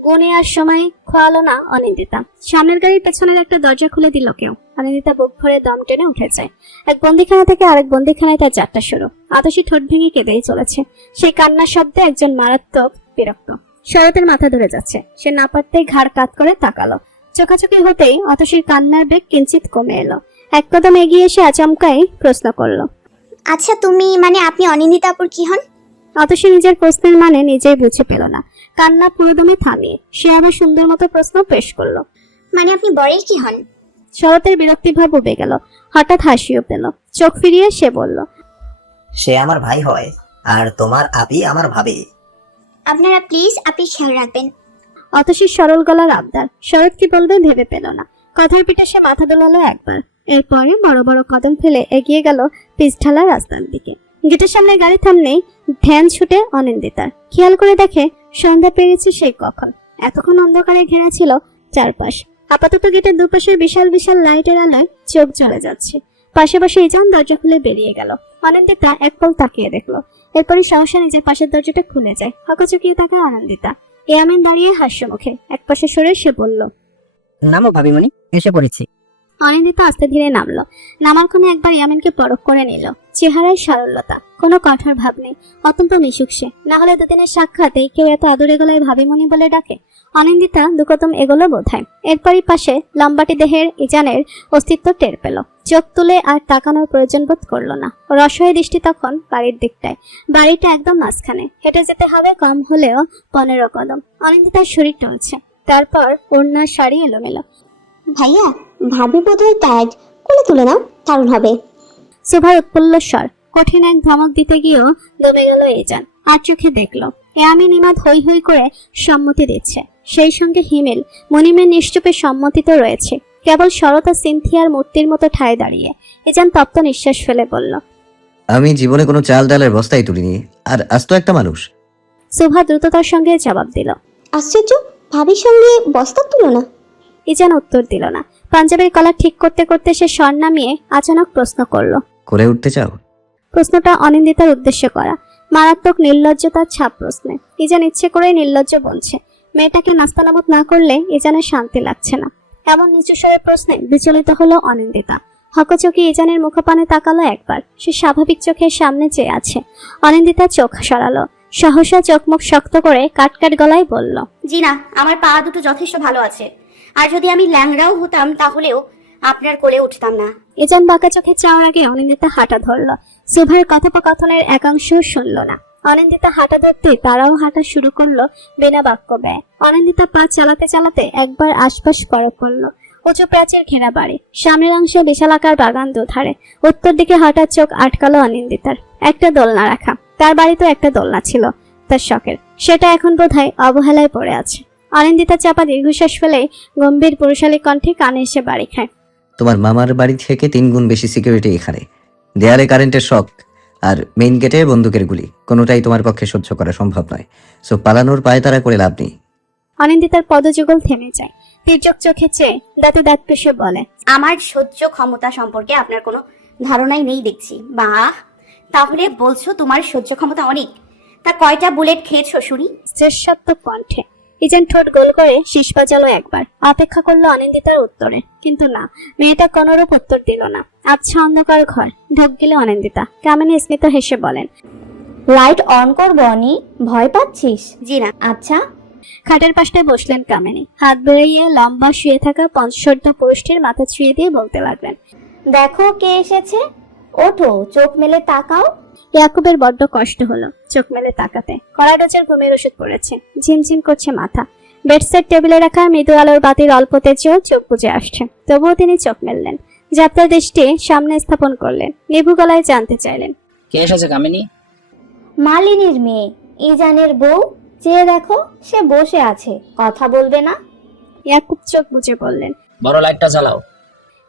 গুনে আর সময় খোয়ালো না অনিন্দিতা। সামনের গাড়ির পেছনের একটা দরজা খুলে দিল কেউ। অনিন্দিতা বুক ভরে দম টেনে উঠে যায়। এক বন্দিখানা থেকে আরেক বন্দিখানায় তার যাত্রা শুরু। আতশী ঠোঁট ভেঙে কেঁদেই চলেছে। সেই কান্নার শব্দে একজন মারাত্মক বিরক্ত। শরতের মাথা ধরে যাচ্ছে। সে না পারতেই ঘাড় কাত করে তাকালো। চোখাচোখি হতেই অতসীর কান্নার বেগ কিঞ্চিত কমে এলো। এক কদম এগিয়ে এসে আচমকাই প্রশ্ন করলো, আচ্ছা তুমি মানে আপনি অনিন্দিতা আপুর কি হন? অতসী নিজের প্রশ্নের মানে নিজেই বুঝে পেল না। কান্না পুরোদমে থামিয়ে সে আবার সুন্দর মতো প্রশ্ন পেশ করলো, মানে আপনি বরের কি হন? শরতের বিরক্তিভাব উবে গেল। হঠাৎ হাসিও পেল। চোখ ফিরিয়ে সে বলল, সে আমার ভাই হয়, আর তোমার আপি আমার ভাবি। আপনারা প্লিজ আপনি খেয়াল রাখবেন। অতসীর সরল গলার আবদার। শরৎ কি বলবে ভেবে পেল না। কথার পিঠে সে মাথা দোলালো একবার। এরপরে বড় বড় কদম ফেলে এগিয়ে গেল পিচঢালা রাস্তার দিকে। গেটের সামনে গাড়ি থামলেই ধ্যান ছুটে অনিন্দিতার। খেয়াল করে দেখে সন্ধ্যা পেরিয়েছে সেই কখন। এতক্ষণ অন্ধকারে ঘেরা ছিল চারপাশ। আপাতত গেটের দুপাশে বিশাল বিশাল লাইটের আলোয় চোখ জ্বলে যাচ্ছে। পাশে পাশে ইজান দরজা খুলে বেরিয়ে গেল। অনিন্দিতা এক পল তাকিয়ে দেখলো। এরপরই সহসা নিজের পাশের দরজাটা খুলে যায়। হকচকিয়ে তাকায় অনিন্দিতা। ইয়ামিন দাঁড়িয়ে হাস্য মুখে এক পাশে সরে সে বলল, নামো ভাবিমণি, এসে পড়েছি। অনিন্দিতা আস্তে ধীরে নামলো। নামার কোণে একবার ইয়ামিনকে পরখ করে নিল। চেহারায় সারল্যতা, কোনো কঠোর ভাব নেই। অত্যন্ত মিশুক সে। না হলে দুদিনের সাক্ষাতে কেউ এত আদুরে গলায় ভাবিমণি বলে ডাকে? অনিন্দিতা দুকদম এগোলো বোধহয়। এরপরই পাশে লম্বাটি দেহের ইজানের অস্তিত্ব টের পেল। চোখ তুলে আর তাকানোর প্রয়োজন বোধ করলো না। রসয় দৃষ্টি তখন বাড়ির দিকটায়। বাড়িটা একদম মাঝখানে। হেঁটে যেতে হবে কম হলেও 15 কদম। অনিন্দিতার শরীর টলছে। তারপর ওড়না শাড়ি এলোমেলো। ভাইয়া, ভাবি বোধহয় টায়ার্ড, কোলে তুলে নাও, দারুণ হবে। সুভার উৎপল্ল স্বর। কঠিন এক ধমক দিতে গিয়েও দমে গেল ইজান। আর চোখে দেখলো ইয়ামিন ইমাদ হই হই করে সম্মতি দিচ্ছে। সেই সঙ্গে হিমেল মনিমের নিশ্চুপে সম্মতি তো রয়েছে। কেবল শরৎ আর সিনথিয়ার মূর্তির মতো ঠায় দাঁড়িয়ে। ইজান তপ্ত নিঃশ্বাস ফেলে বলল, আমি জীবনে কোনো চাল ডালের বস্তাই তুলিনি, আর আস্ত একটা মানুষ। সুভা দ্রুততার সঙ্গে জবাব দিল। আশ্চর্য, ভাবির সঙ্গে বস্তার তুলনা? ইজান উত্তর দিল না। পাঞ্জাবের কলা ঠিক করতে করতে সে স্বর নামিয়ে আচানক প্রশ্ন করলো। করে উঠতে চাও? প্রশ্নটা অনিন্দিতার উদ্দেশ্য করা। মারাত্মক নির্লজ্জতার ছাপ প্রশ্নে। ইজান ইচ্ছে করেই নির্লজ্জ বলছে। মেয়েটাকে নাস্তানাবুদ না করলে ইজানের শান্তি লাগছে না। এমন নিচু স্বরের প্রশ্নে বিচলিত হলো অনিন্দিতা। হকচকি ইজানের মুখপানে তাকালো একবার। সে স্বাভাবিক চোখের সামনে চেয়ে আছে। অনিন্দিতা চোখ সরালো। সহসা চোখ মুখ শক্ত করে কাটকাট গলায় বলল, জি না, আমার পা দুটো যথেষ্ট ভালো আছে। আর যদি আমি ল্যাংড়াও হতাম তাহলেও আপনার কোলে উঠতাম না। ইজান বাঁকা চোখে চাওয়ার আগে অনিন্দিতা হাঁটা ধরল। সুভার কথোপকথনের একাংশ শুনল না। অনিন্দিতা হাঁটা ধরতে তারাও হাঁটা শুরু করলো বিনা বাক্য ব্যয়। অনিন্দিতা পা চালাতে চালাতে একবার আশপাশ পরখ করলো। উঁচু প্রাচীর ঘেরা বাড়ি, সামনের অংশে বিশালাকার বাগান দুধারে। উত্তর দিকে হঠাৎ চোখ আটকালো অনিন্দিতার। একটা দোলনা রাখা। তার বাড়িতেও একটা দোলনা ছিল তার শখের। সেটা এখন বোধহয় অবহেলায় পড়ে আছে। অনিন্দিতা চাপা দীর্ঘশ্বাস ফেলে গম্ভীর পুরুষালী কণ্ঠে কানে এসে বাড়ি খায়। তোমার মামার বাড়ি থেকে 3 গুণ বেশি সিকিউরিটি এখানে। দেয়ালে কারেন্টের শক, আর মেইন গেটে বন্দুকের গুলি। কোনোটাই তোমার পক্ষে সহ্য করা সম্ভব নয়। সো পালানোর পায়তারা করে লাভ নেই। অনিন্দিতার পদযুগল থেমে যায়। তির্যক চোখে চেয়ে দাঁতে দাঁত পিষে বলে, আমার সহ্য ক্ষমতা সম্পর্কে আপনার কোনো ধারণাই নেই দেখছি। বাহ, তাহলে বলছো তোমার সহ্য ক্ষমতা অনেক? তা কয়টা বুলেট খেয়েছো শুনি? শ্রেষ্ঠাত্মক কণ্ঠে। ইজান ঠোঁট গোল করে শীষ বাজালো একবার। অপেক্ষা করলো অনিন্দিতার উত্তরে, কিন্তু না, মেয়েটা কোনরূপ উত্তর দিল না। আচ্ছা অন্ধকার ঘর। ঢোক গেলে অনিন্দিতা। কামিনী স্মিত হেসে বলেন, লাইট অন করবো অনি? ভয় পাচ্ছিস? জি না। আচ্ছা। খাটের পাশটায় বসলেন কামিনী। হাত বেড়িয়ে লম্বা শুয়ে থাকা পঞ্চশোর্ধ পুরুষটির মাথা ছুঁয়ে দিয়ে বলতে লাগলেন, দেখো কে এসেছে। ওঠো, চোখ মেলে তাকাও। ইয়াকুবের বড্ড কষ্ট হলো চোখ মেলে তাকাতে। কড়া ডোজের ঘুমের ওষুধ পড়েছে, ঝিমঝিম করছে মাথা। বেডসাইড টেবিলে রাখা মৃদু আলোর বাতির অল্প তেজেও চোখ বুজে আসছে। তবুও তিনি চোখ মেললেন, যাত্রার দৃষ্টি সামনে স্থাপন করলেন। নিভু গলায় জানতে চাইলেন, কে এসেছে কামিনী? মালিনীর মেয়ে, ইজানের বউ। চেয়ে দেখো, সে বসে আছে, কথা বলবে না? ইয়াকুব চোখ বুজে বললেন। বড় লাইটটা জ্বালাও।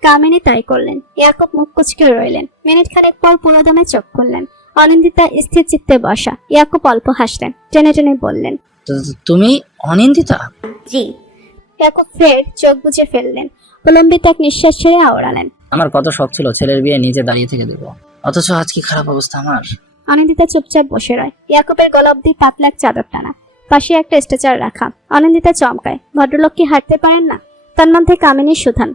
কামিনী তাই করলেন। ইয়াকুব মুখ কুচকে রইলেন। মিনিট খানেক পর পুরোদমে চোখ খুললেন। অনিন্দিতা স্থির চিত্তে বসা। ইয়াকুব অল্প হাসলেন, টেনে টেনে বললেন, তুমি অনিন্দিতা? জি। ইয়াকুব ফের চোখ বুজে ফেললেন। প্রলম্বিত এক নিঃশ্বাস ছেড়ে আওড়ালেন। আমার কত শখ ছিল ছেলের বিয়ে নিজে দাঁড়িয়ে থেকে দেবো, অথচ আজ কি খারাপ অবস্থা আমার। অনিন্দিতা চুপচাপ বসে রয়। ইয়াকুবের গলা অব্দি পাতলা এক চাদর টানা, পাশে একটা স্ট্রেচার রাখা। অনিন্দিতা চমকায়, ভদ্রলোক কি হাঁটতে পারেন না? তার মধ্যে কামিনীর সুধান।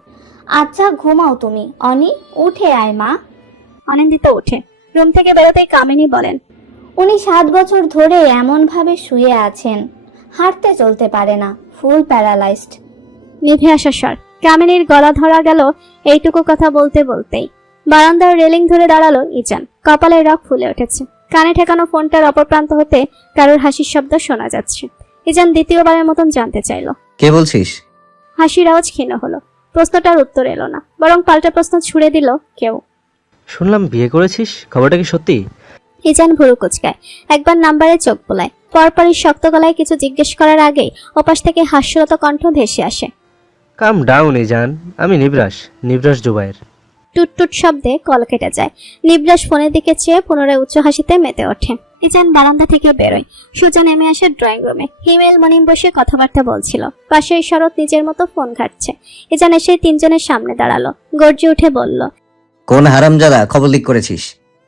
আচ্ছা ঘুমাও তুমি, অনি, উঠে আয় মা। অনিন্দিতা উঠে রুম থেকে বেরোতেই কামিনী বলেন, উনি 7 বছর ধরে এমন ভাবে শুয়ে আছেন, হাঁটতে চলতে পারে না, ফুল প্যারালাইজড। নিভে আসা স্বর। কামিনীর গলা ধরা গেল এইটুকু কথা বলতে বলতেই। বারান্দার রেলিং ধরে দাঁড়ালো ইজান। কপালে রক ফুলে উঠেছে। কানে ঠেকানো ফোনটার অপর প্রান্ত হতে কারোর হাসির শব্দ শোনা যাচ্ছে। ইজান দ্বিতীয়বারের মতন জানতে চাইল। কে বলছিস? হাসির আওয়াজ ক্ষীণ হলো। প্রশ্নটার উত্তর এলো না, বরং পাল্টা প্রশ্ন ছুড়ে দিল কেউ। শুনলাম বিয়ে করেছিস, খবরটা কি সত্যি? ইজান ভুরু কুচকায়, একবার নাম্বারে চোখ বোলায়। পরপরই শক্ত গলায় কিছু জিজ্ঞেস করার আগেই ওপাশ থেকে হাস্যরত কণ্ঠ ভেসে আসে। কাম ডাউন ইজান, আমি নিবরাস জুবাইর। টুটটুট শব্দে কল কেটে যায়। নিবরাস ফোনের দিকে চেয়ে পুনরায় উচ্চ হাসিতে মেতে ওঠে। ইজান বারান্দা থেকে বেরোয়। সুজা নেমে আসে ড্রয়িং রুমে। হিমেল মনিম বসে কথাবার্তা বলছিল। পাশে শরৎ নিজের মতো ফোন ঘাটছে। ইজান এসে তিনজনের সামনে দাঁড়ালো, গর্জে উঠে বলল, কোন হারামজাদা খবর লিক করেছিস?